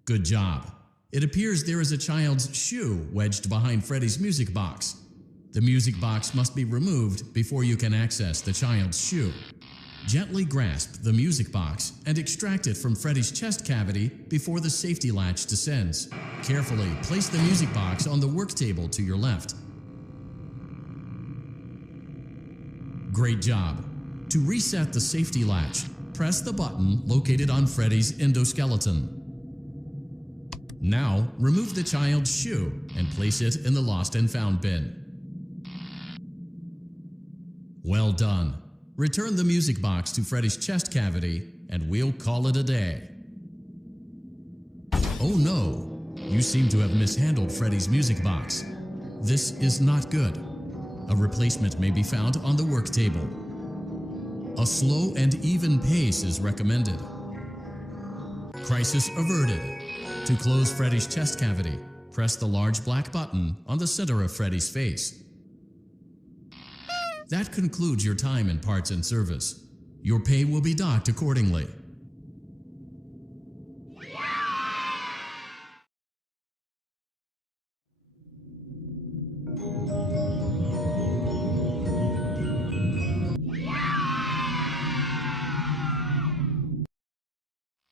Good job. It appears there is a child's shoe wedged behind Freddy's music box. The music box must be removed before you can access the child's shoe. Gently grasp the music box and extract it from Freddy's chest cavity before the safety latch descends. Carefully place the music box on the work table to your left. Great job. To reset the safety latch, press the button located on Freddy's endoskeleton. Now, remove the child's shoe and place it in the lost and found bin. Well done. Return the music box to Freddy's chest cavity and we'll call it a day. Oh no, you seem to have mishandled Freddy's music box. This is not good. A replacement may be found on the work table. A slow and even pace is recommended. Crisis averted. To close Freddy's chest cavity, press the large black button on the center of Freddy's face. That concludes your time in parts and service. Your pay will be docked accordingly.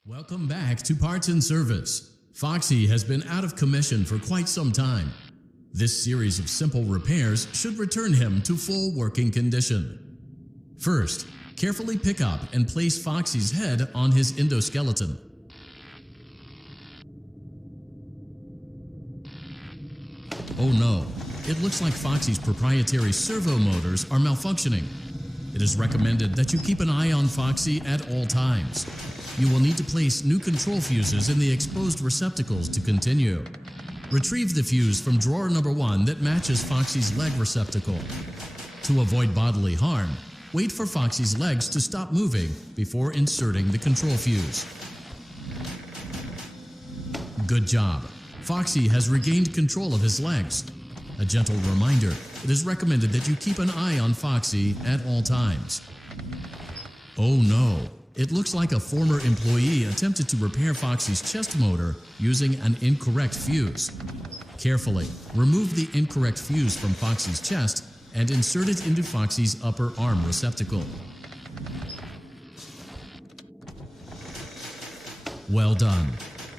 Welcome back to Parts and Service. Foxy has been out of commission for quite some time. This series of simple repairs should return him to full working condition. First, carefully pick up and place Foxy's head on his endoskeleton. Oh no, it looks like Foxy's proprietary servo motors are malfunctioning. It is recommended that you keep an eye on Foxy at all times. You will need to place new control fuses in the exposed receptacles to continue. Retrieve the fuse from drawer number 1 that matches Foxy's leg receptacle. To avoid bodily harm, wait for Foxy's legs to stop moving before inserting the control fuse. Good job. Foxy has regained control of his legs. A gentle reminder, it is recommended that you keep an eye on Foxy at all times. Oh no, it looks like a former employee attempted to repair Foxy's chest motor using an incorrect fuse. Carefully, remove the incorrect fuse from Foxy's chest and insert it into Foxy's upper arm receptacle. Well done.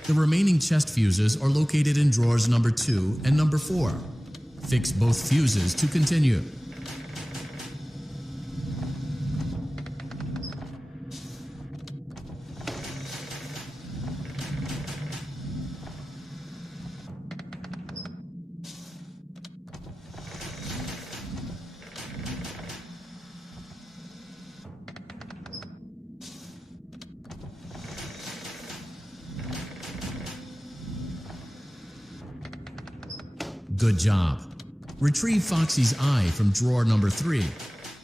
The remaining chest fuses are located in drawers number 2 and number 4. Fix both fuses to continue. Good job. Retrieve Foxy's eye from drawer number 3.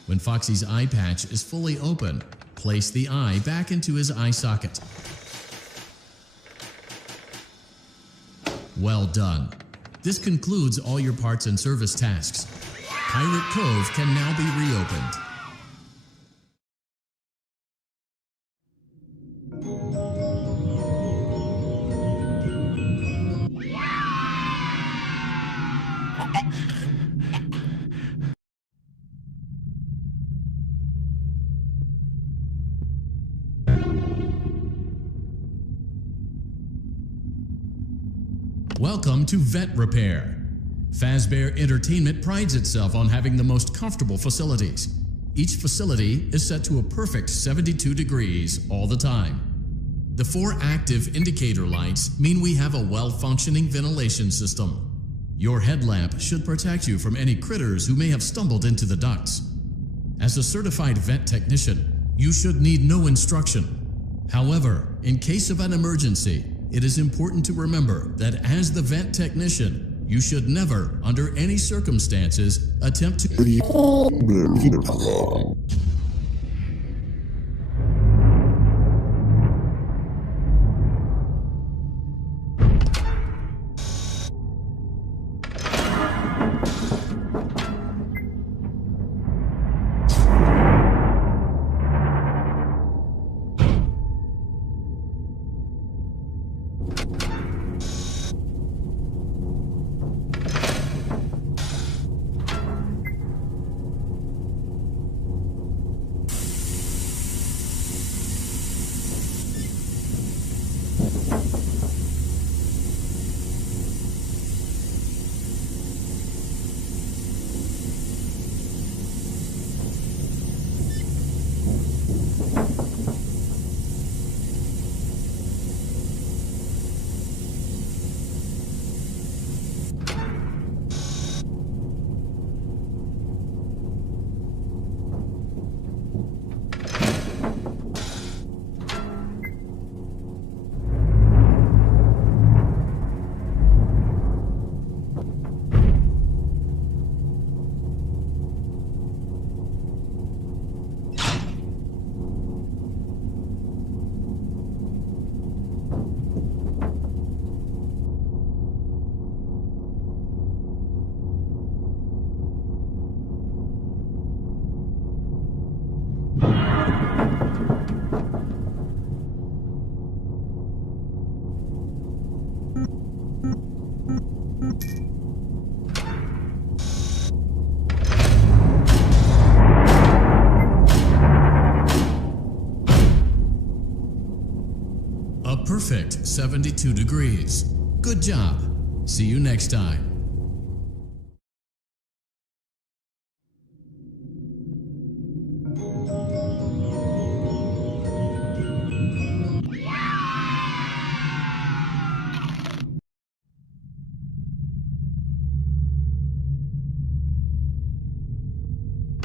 When Foxy's eye patch is fully open, place the eye back into his eye socket. Well done. This concludes all your parts and service tasks. Pirate Cove can now be reopened. Welcome to Vet Repair. Fazbear Entertainment prides itself on having the most comfortable facilities. Each facility is set to a perfect 72 degrees all the time. The 4 active indicator lights mean we have a well-functioning ventilation system. Your headlamp should protect you from any critters who may have stumbled into the ducts. As a certified vet technician, you should need no instruction. However, in case of an emergency, it is important to remember that as the vent technician, You should never, under any circumstances, attempt to... A perfect 72 degrees. Good job. See you next time.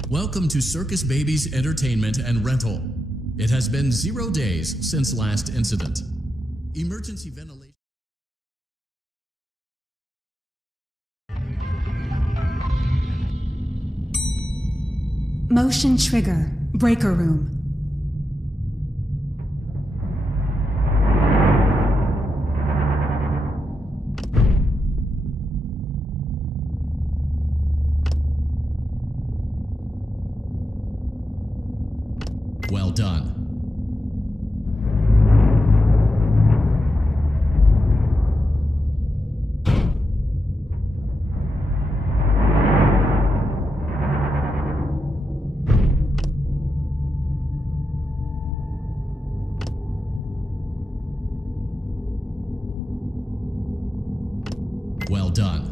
Welcome to Circus Baby's Entertainment and Rental. It has been 0 days since last incident. Emergency ventilation. Motion trigger. Breaker room. Well done. Well done.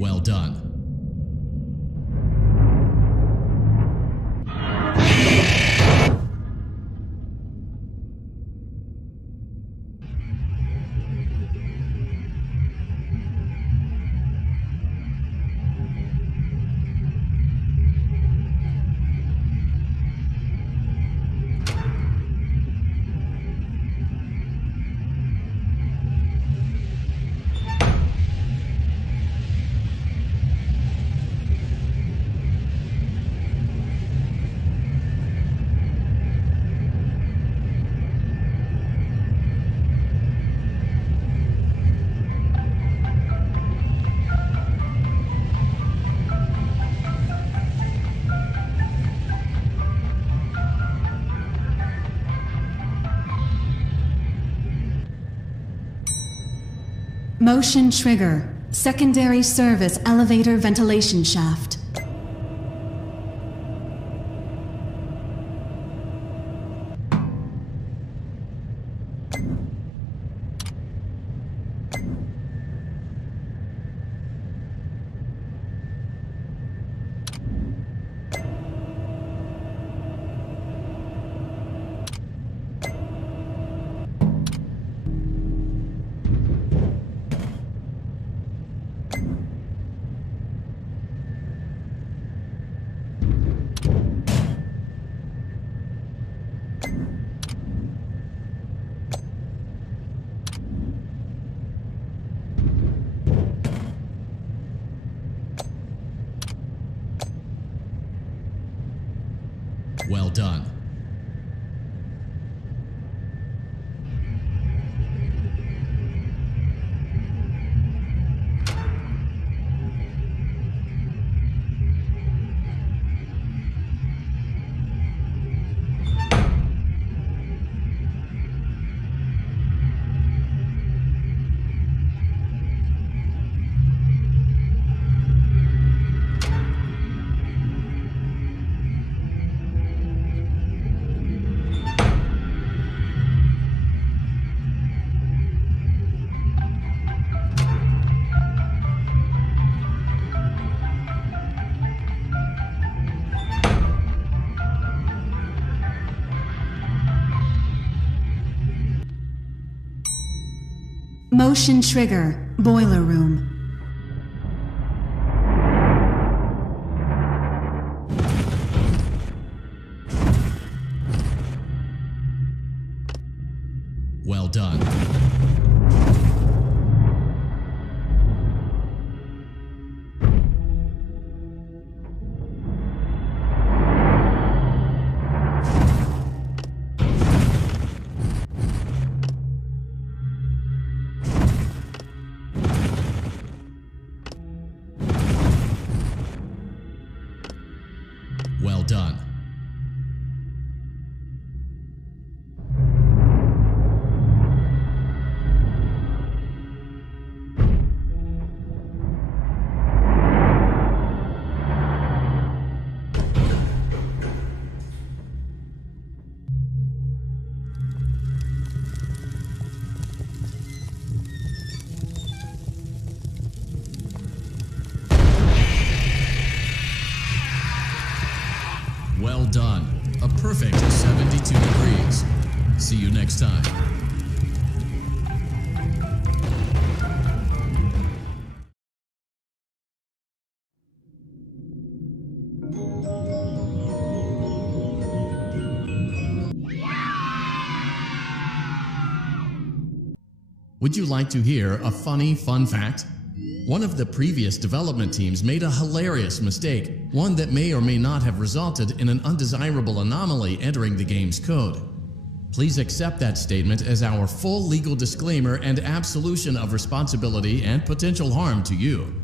Well done. Motion trigger. Secondary service elevator ventilation shaft. Well done. Motion trigger, boiler room. Well done. Well done. Well done. A perfect 72 degrees. See you next time. Would you like to hear a funny fun fact? One of the previous development teams made a hilarious mistake, one that may or may not have resulted in an undesirable anomaly entering the game's code. Please accept that statement as our full legal disclaimer and absolution of responsibility and potential harm to you.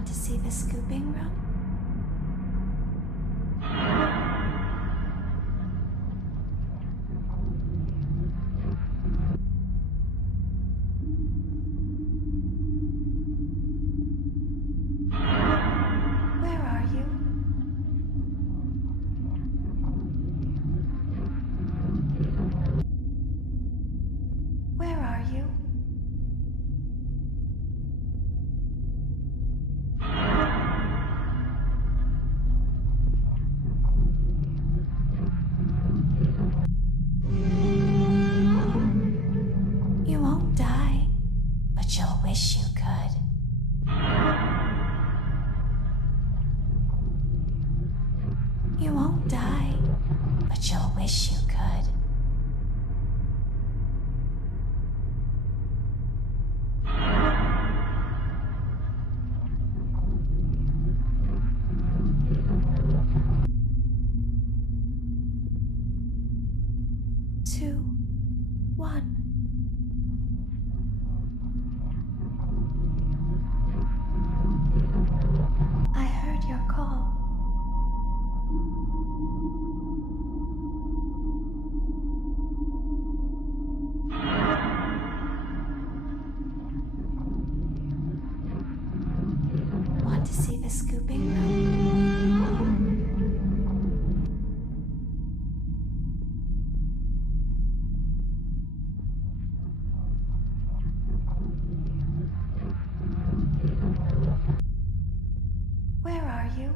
Want to see the scooping room? Where are you? Where are you? You won't die, but you'll wish you could. You won't die, but you'll wish you could. Two, one. I heard your call. Want to see the scooping room? Where are you?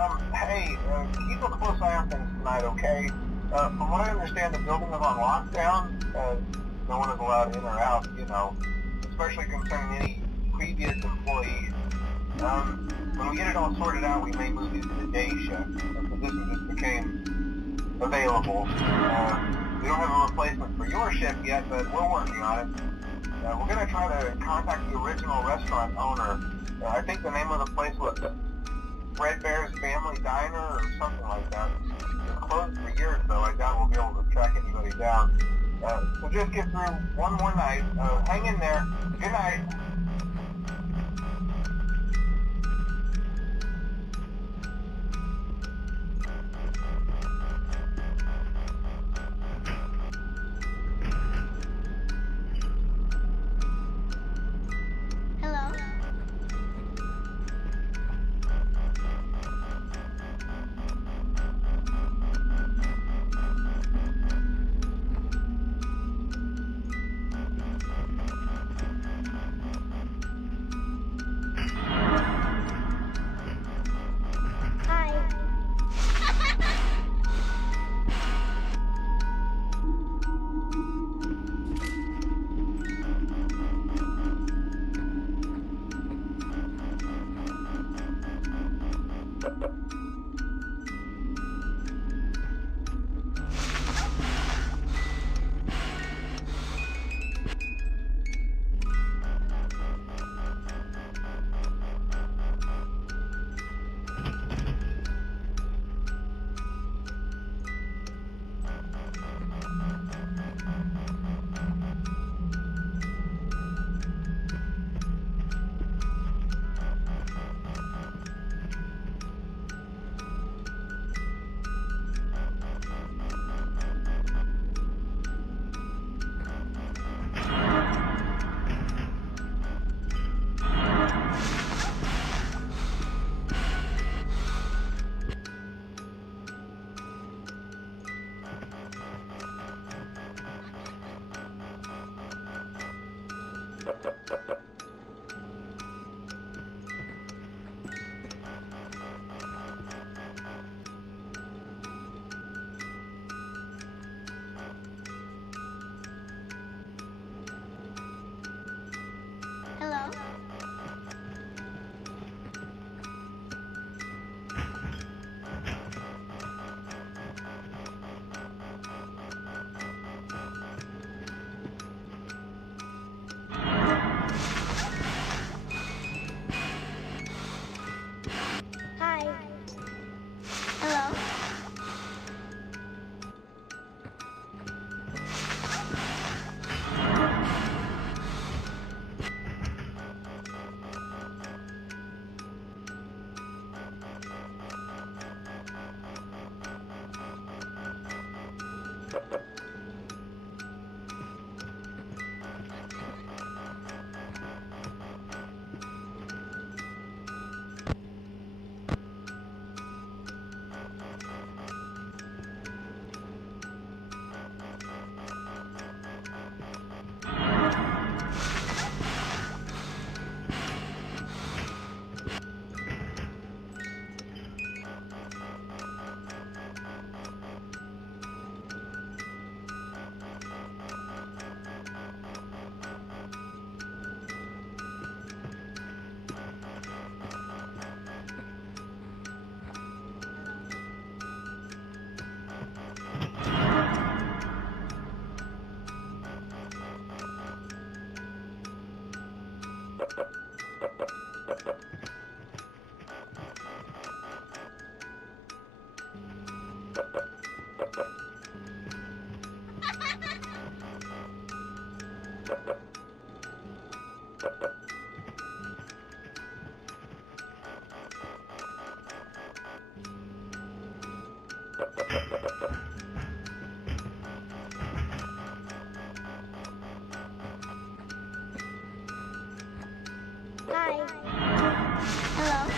Hey, keep a close eye on things tonight, okay? From what I understand, the building is on lockdown. No one is allowed in or out, you know, especially concerning any previous employees. When we get it all sorted out, we may move you to the day shift. The position just became available. We don't have a replacement for your shift yet, but we're working on it. We're going to try to contact the original restaurant owner. I think the name of the place was Freddy's Family Diner or something like that. It's been closed for years, though. I doubt we'll be able to track anybody down. So just get through one more night. Hang in there. Good night. Hello? Hello? Hi. Hello? Hi. Hello?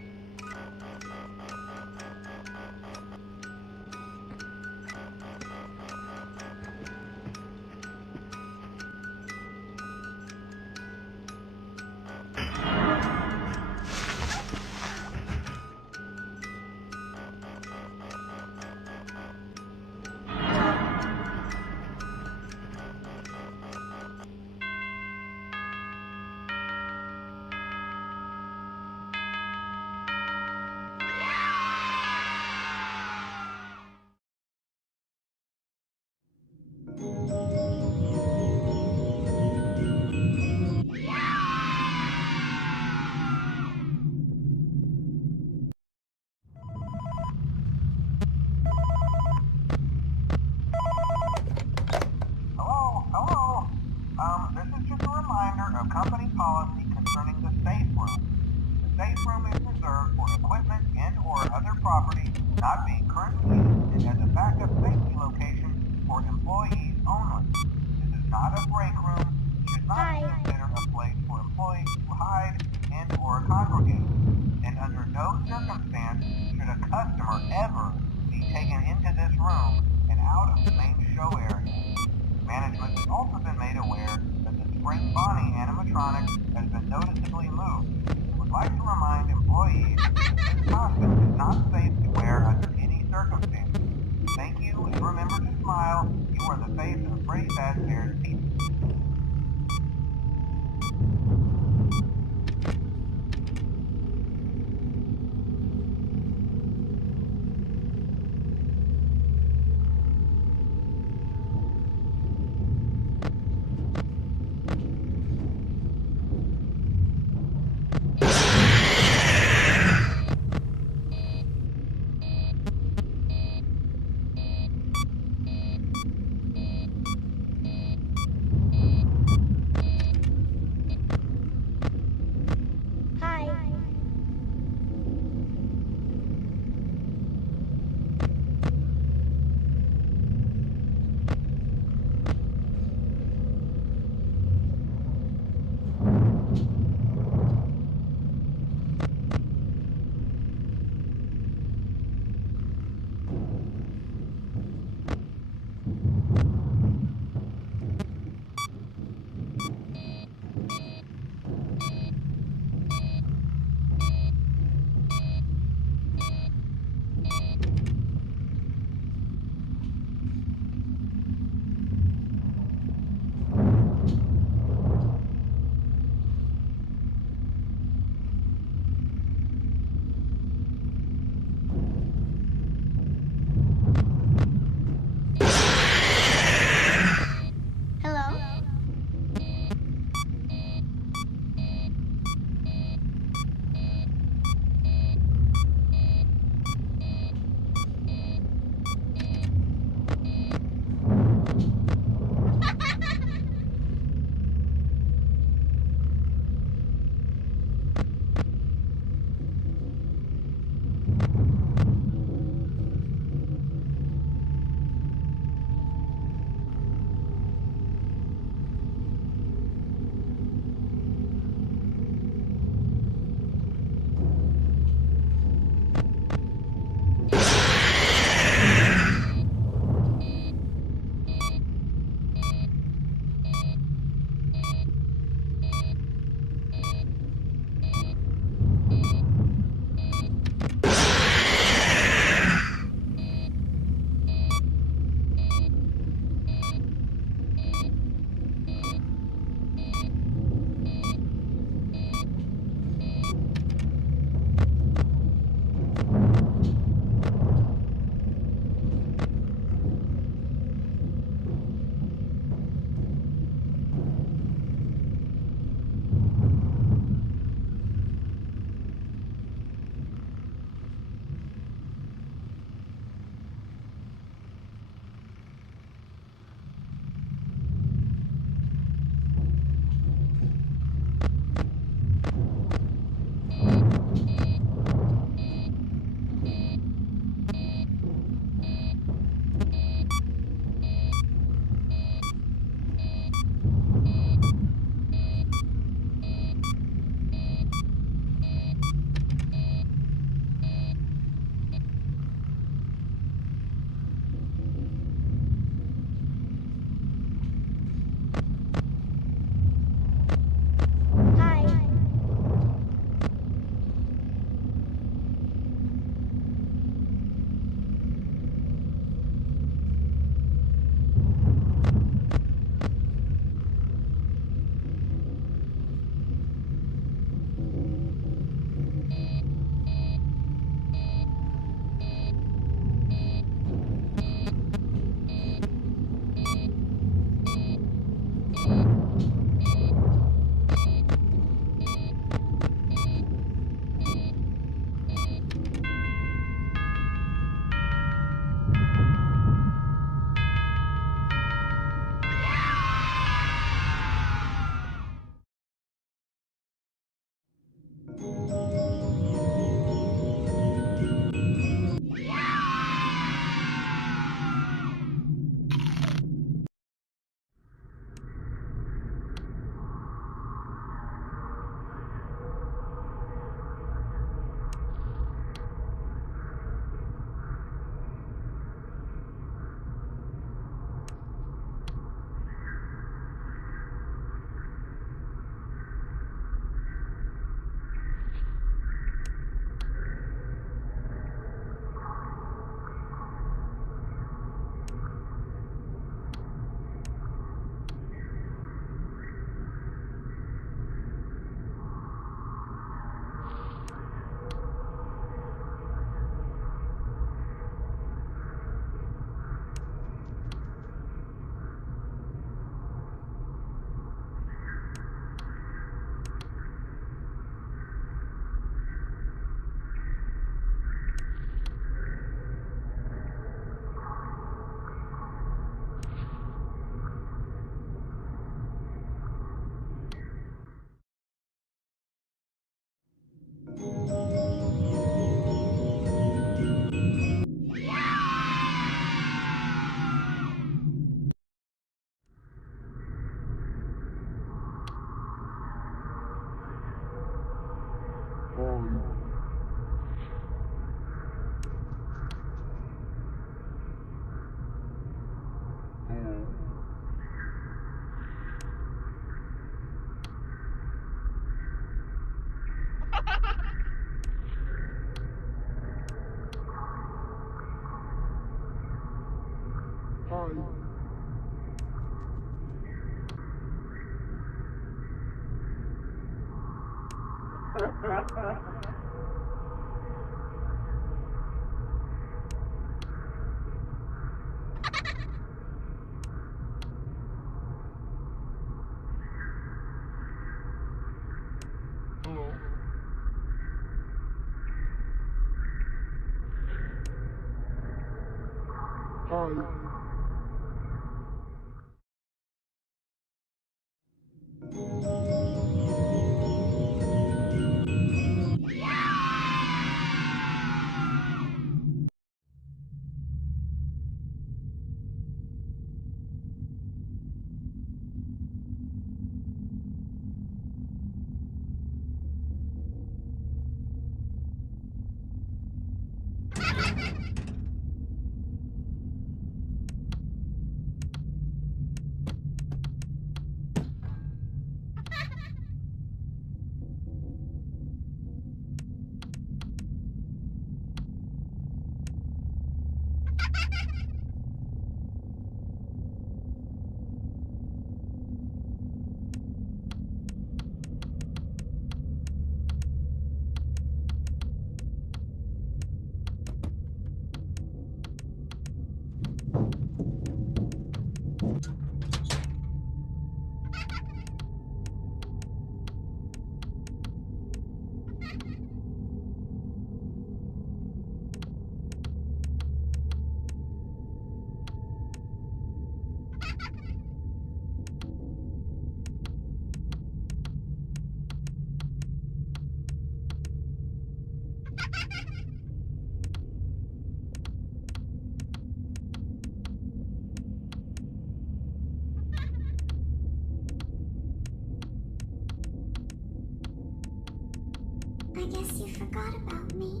I guess you forgot about me.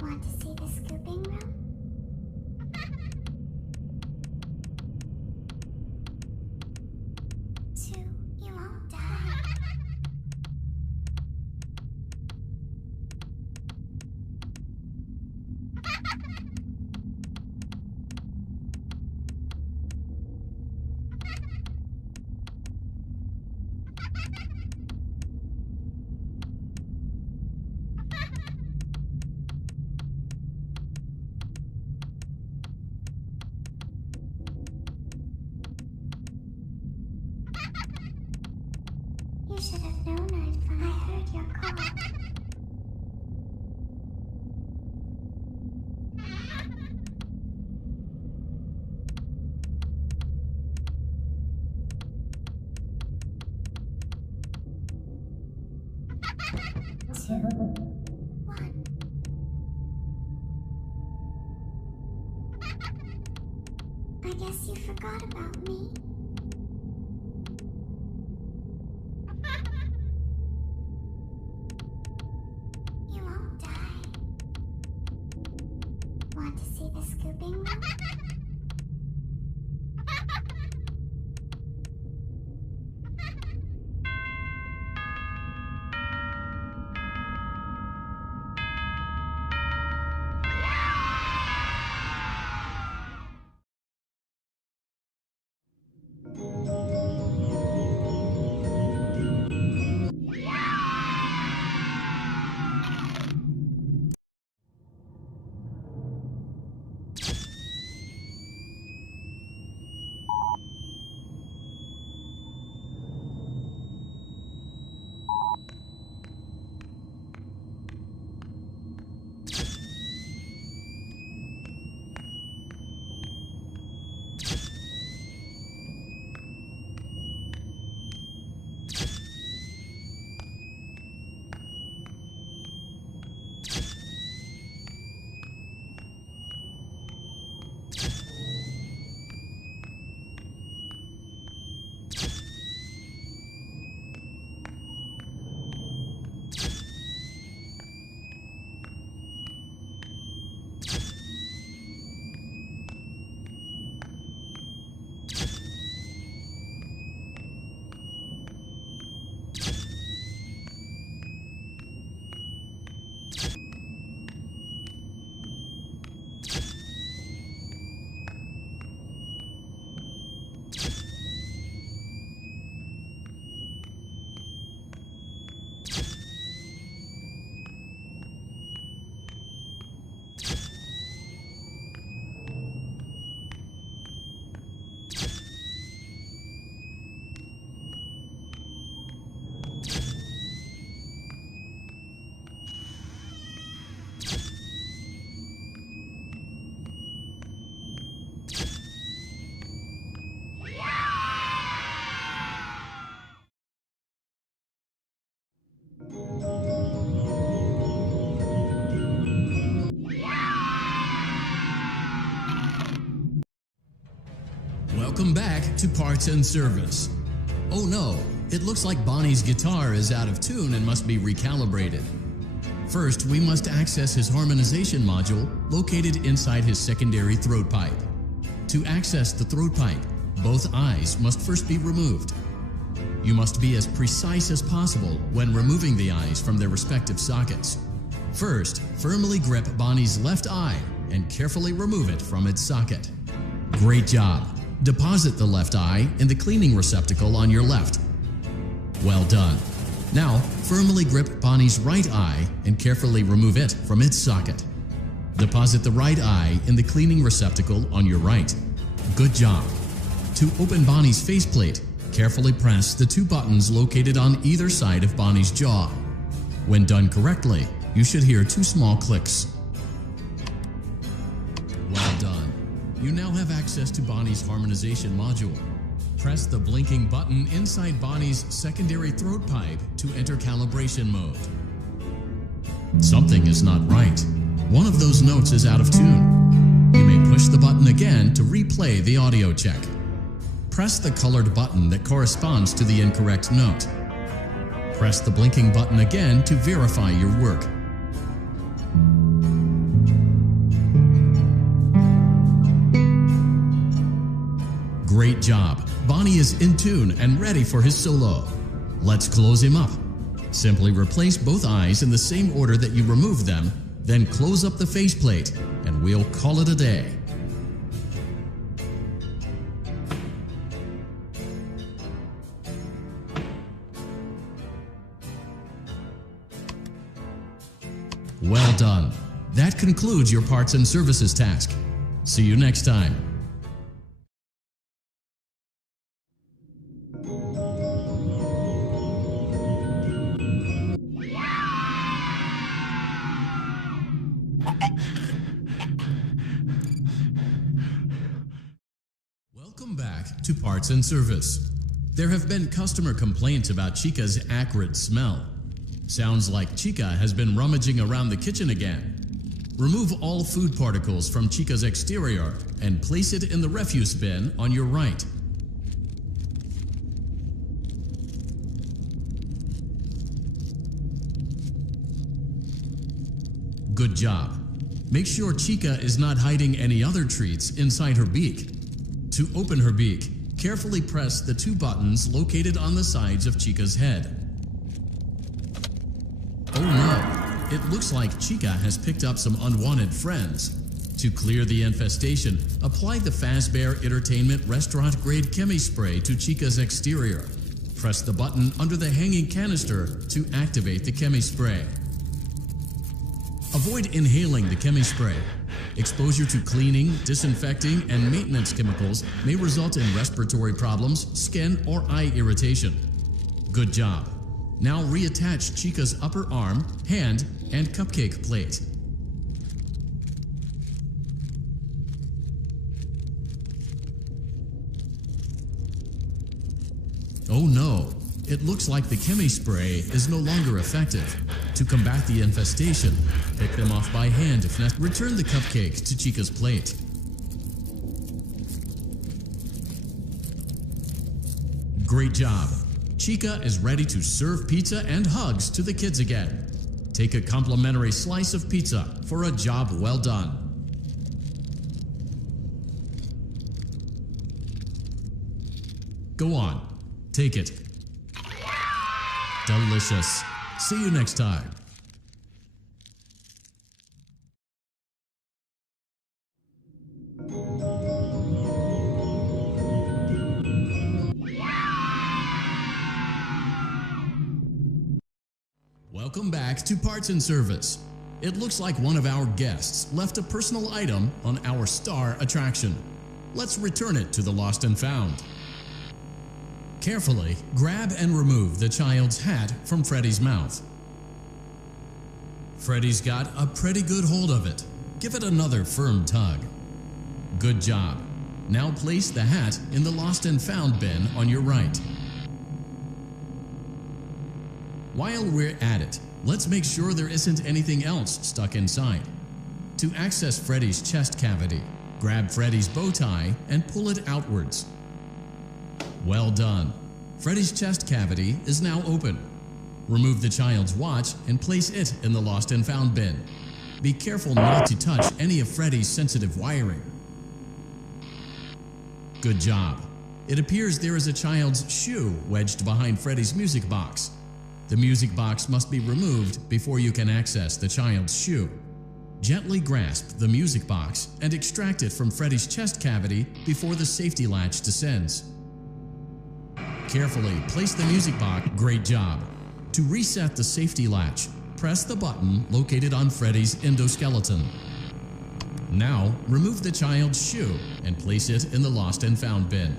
Want to see the scooping room? Two, you won't die. You should have known I'd find. I heard your call. Two, one. I guess you forgot about me. You won't die. Want to see the scooping room? Welcome back to Parts and Service. Oh no, it looks like Bonnie's guitar is out of tune and must be recalibrated. First, we must access his harmonization module located inside his secondary throat pipe. To access the throat pipe, both eyes must first be removed. You must be as precise as possible when removing the eyes from their respective sockets. First, firmly grip Bonnie's left eye and carefully remove it from its socket. Great job! Deposit the left eye in the cleaning receptacle on your left. Well done. Now, firmly grip Bonnie's right eye and carefully remove it from its socket. Deposit the right eye in the cleaning receptacle on your right. Good job. To open Bonnie's faceplate, carefully press the two buttons located on either side of Bonnie's jaw. When done correctly, you should hear two small clicks. Well done. You now have access to Bonnie's harmonization module. Press the blinking button inside Bonnie's secondary throat pipe to enter calibration mode. Something is not right. One of those notes is out of tune. You may push the button again to replay the audio check. Press the colored button that corresponds to the incorrect note. Press the blinking button again to verify your work. Great job! Bonnie is in tune and ready for his solo. Let's close him up. Simply replace both eyes in the same order that you removed them, then close up the faceplate, and we'll call it a day. Well done. That concludes your parts and services task. See you next time. Welcome back to Parts and Service. There have been customer complaints about Chica's acrid smell. Sounds like Chica has been rummaging around the kitchen again. Remove all food particles from Chica's exterior and place it in the refuse bin on your right. Good job. Make sure Chica is not hiding any other treats inside her beak. To open her beak, carefully press the two buttons located on the sides of Chica's head. Oh no, it looks like Chica has picked up some unwanted friends. To clear the infestation, apply the Fazbear Entertainment restaurant grade chemi spray to Chica's exterior. Press the button under the hanging canister to activate the chemi spray. Avoid inhaling the chemi spray. Exposure to cleaning, disinfecting, and maintenance chemicals may result in respiratory problems, skin, or eye irritation. Good job. Now reattach Chica's upper arm, hand, and cupcake plate. Oh no, it looks like the chemi spray is no longer effective. To combat the infestation, pick them off by hand if necessary. Return the cupcake to Chica's plate. Great job! Chica is ready to serve pizza and hugs to the kids again. Take a complimentary slice of pizza for a job well done. Go on, take it. Delicious. See you next time. Welcome back to Parts and Service. It looks like one of our guests left a personal item on our star attraction. Let's return it to the Lost and Found. Carefully grab and remove the child's hat from Freddy's mouth. Freddy's got a pretty good hold of it. Give it another firm tug. Good job. Now place the hat in the Lost and Found bin on your right. While we're at it, let's make sure there isn't anything else stuck inside. To access Freddy's chest cavity, grab Freddy's bow tie and pull it outwards. Well done. Freddy's chest cavity is now open. Remove the child's watch and place it in the lost and found bin. Be careful not to touch any of Freddy's sensitive wiring. Good job. It appears there is a child's shoe wedged behind Freddy's music box. The music box must be removed before you can access the child's shoe. Gently grasp the music box and extract it from Freddy's chest cavity before the safety latch descends. Carefully place the music box. Great job. To reset the safety latch, press the button located on Freddy's endoskeleton. Now, remove the child's shoe and place it in the lost and found bin.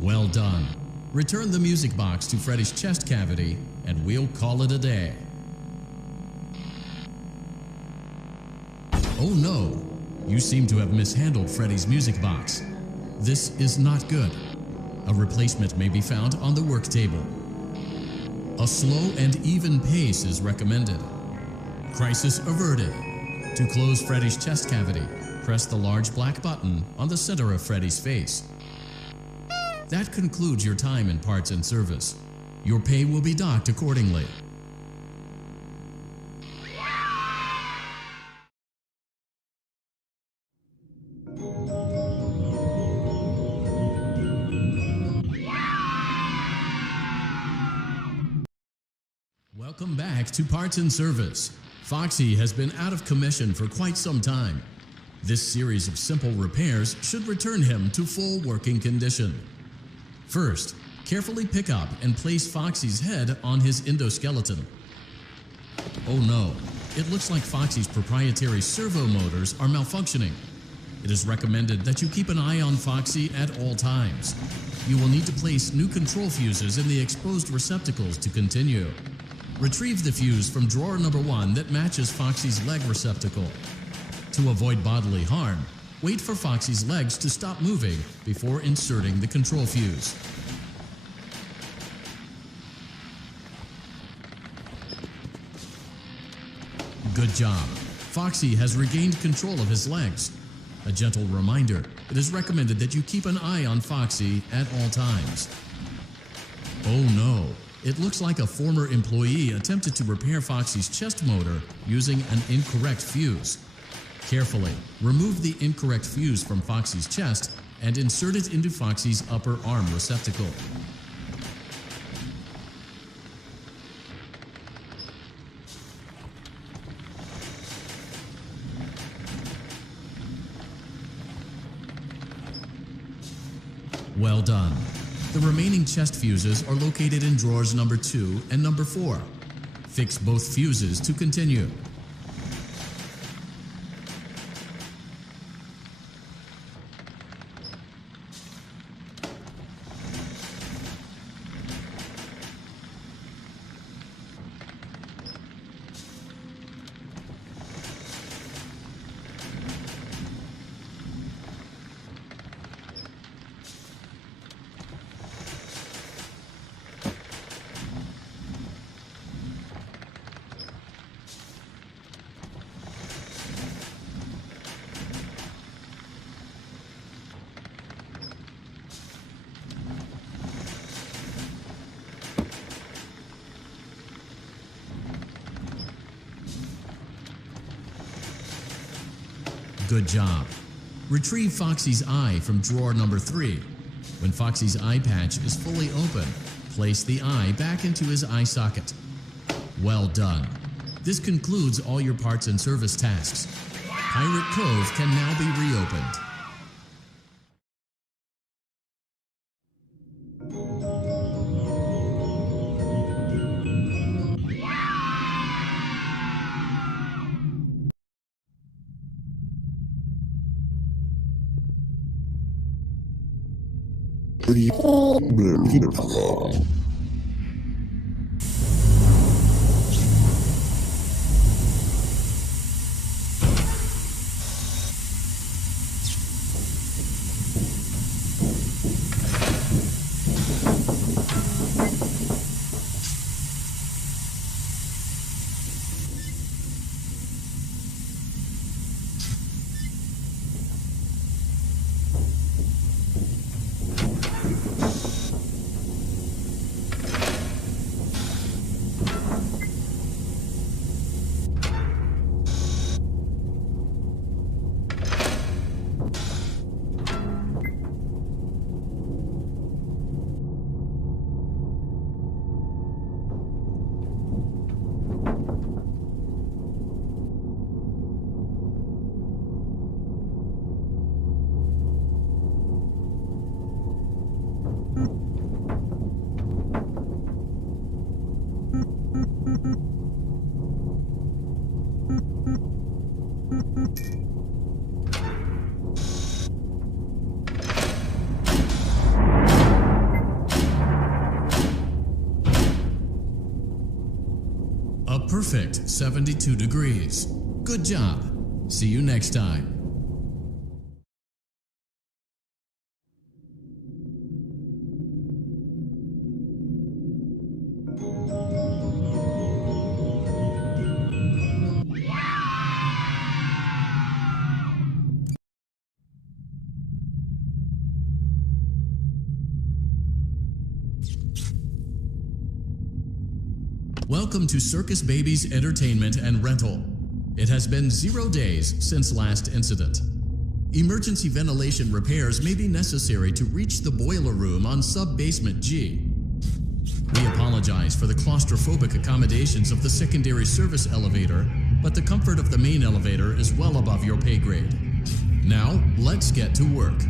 Well done. Return the music box to Freddy's chest cavity and we'll call it a day. Oh no! You seem to have mishandled Freddy's music box. This is not good. A replacement may be found on the work table. A slow and even pace is recommended. Crisis averted. To close Freddy's chest cavity, press the large black button on the center of Freddy's face. That concludes your time in parts and service. Your pay will be docked accordingly. Welcome back to Parts and Service. Foxy has been out of commission for quite some time. This series of simple repairs should return him to full working condition. First, carefully pick up and place Foxy's head on his endoskeleton. Oh no, it looks like Foxy's proprietary servo motors are malfunctioning. It is recommended that you keep an eye on Foxy at all times. You will need to place new control fuses in the exposed receptacles to continue. Retrieve the fuse from drawer number 1 that matches Foxy's leg receptacle. To avoid bodily harm, wait for Foxy's legs to stop moving before inserting the control fuse. Good job. Foxy has regained control of his legs. A gentle reminder, it is recommended that you keep an eye on Foxy at all times. Oh no, it looks like a former employee attempted to repair Foxy's chest motor using an incorrect fuse. Carefully, remove the incorrect fuse from Foxy's chest and insert it into Foxy's upper arm receptacle. Well done. The remaining chest fuses are located in drawers number 2 and number 4. Fix both fuses to continue. Good job. Retrieve Foxy's eye from drawer number 3. When Foxy's eye patch is fully open, place the eye back into his eye socket. Well done. This concludes all your parts and service tasks. Pirate Cove can now be reopened. perfect 72 degrees. Good job. See you next time. Welcome to Circus Baby's Entertainment and Rental. It has been 0 days since last incident. Emergency ventilation repairs may be necessary to reach the boiler room on sub-basement G. We apologize for the claustrophobic accommodations of the secondary service elevator, but the comfort of the main elevator is well above your pay grade. Now, let's get to work.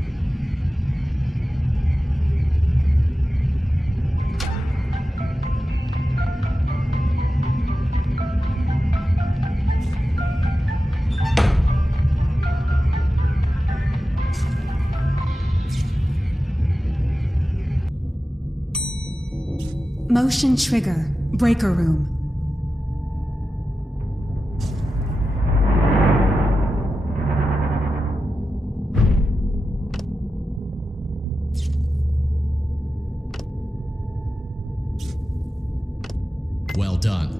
Motion trigger. Breaker room. Well done.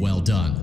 Well done.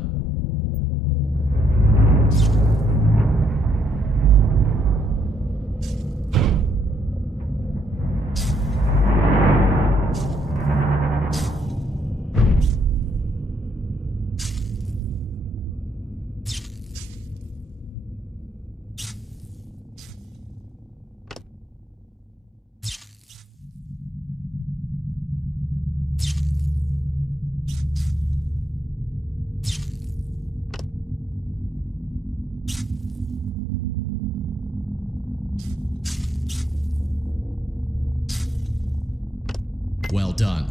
Well done.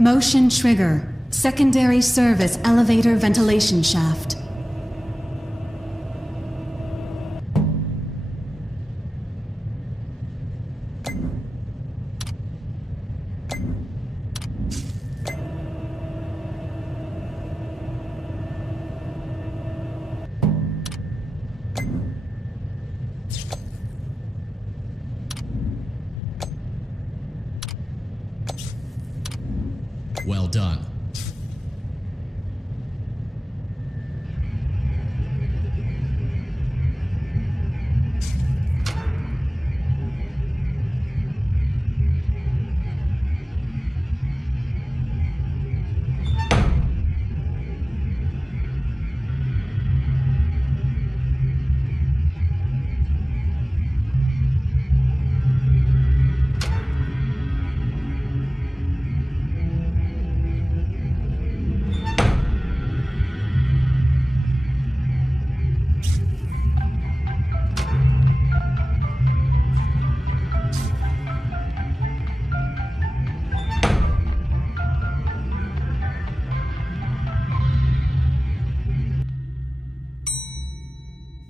Motion trigger. Secondary service elevator ventilation shaft. Well done.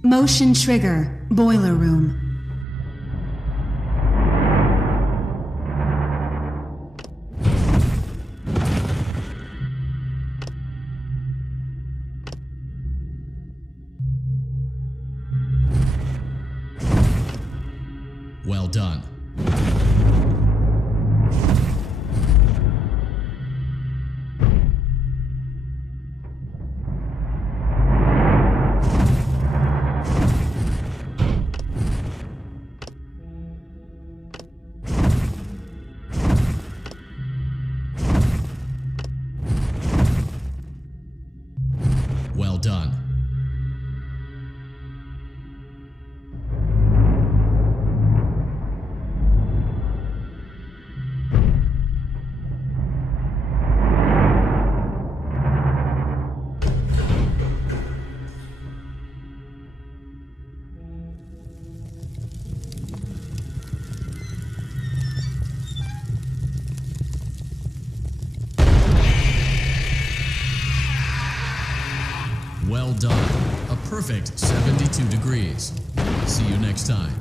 Motion trigger. Boiler room. Well done. Well done. Well done. A perfect 72 degrees. See you next time.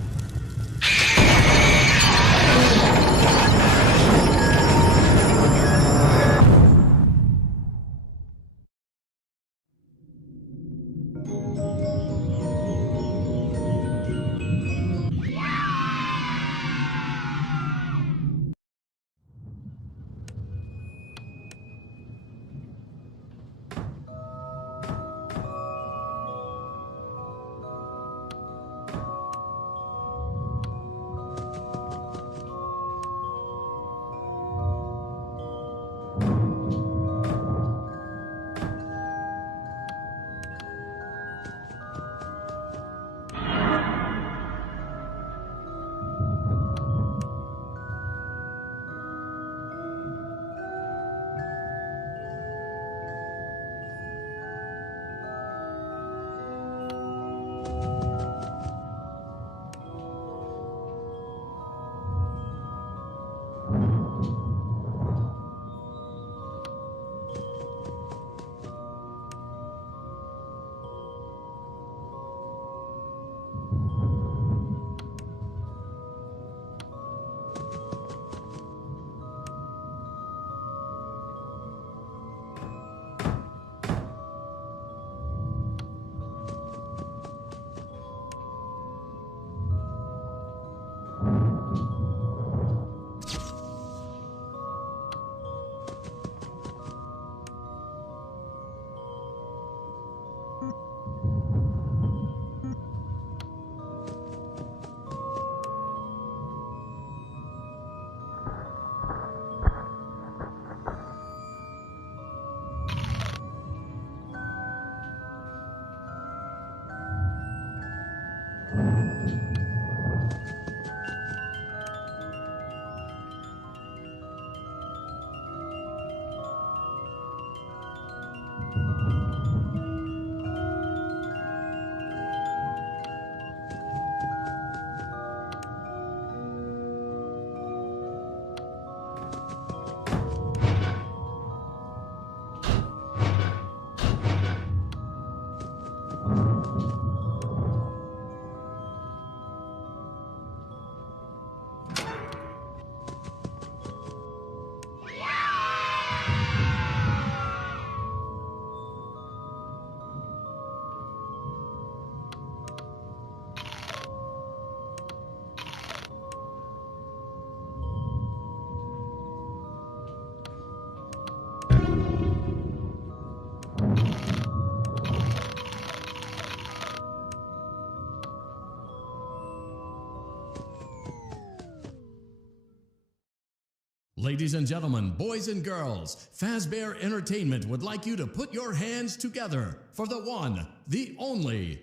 Ladies and gentlemen, boys and girls, Fazbear Entertainment would like you to put your hands together for the one, the only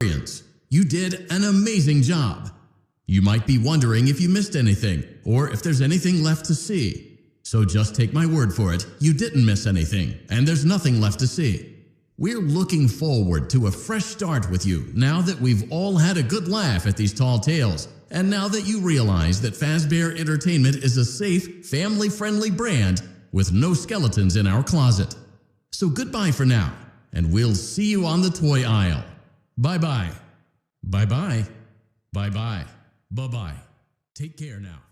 experience. You did an amazing job. You might be wondering if you missed anything or if there's anything left to see. So just take my word for it, you didn't miss anything, and there's nothing left to see. We're looking forward to a fresh start with you now that we've all had a good laugh at these tall tales, and now that you realize that Fazbear Entertainment is a safe, family-friendly brand with no skeletons in our closet. So goodbye for now, and we'll see you on the toy aisle. Bye-bye. Bye-bye. Bye-bye. Bye-bye. Take care now.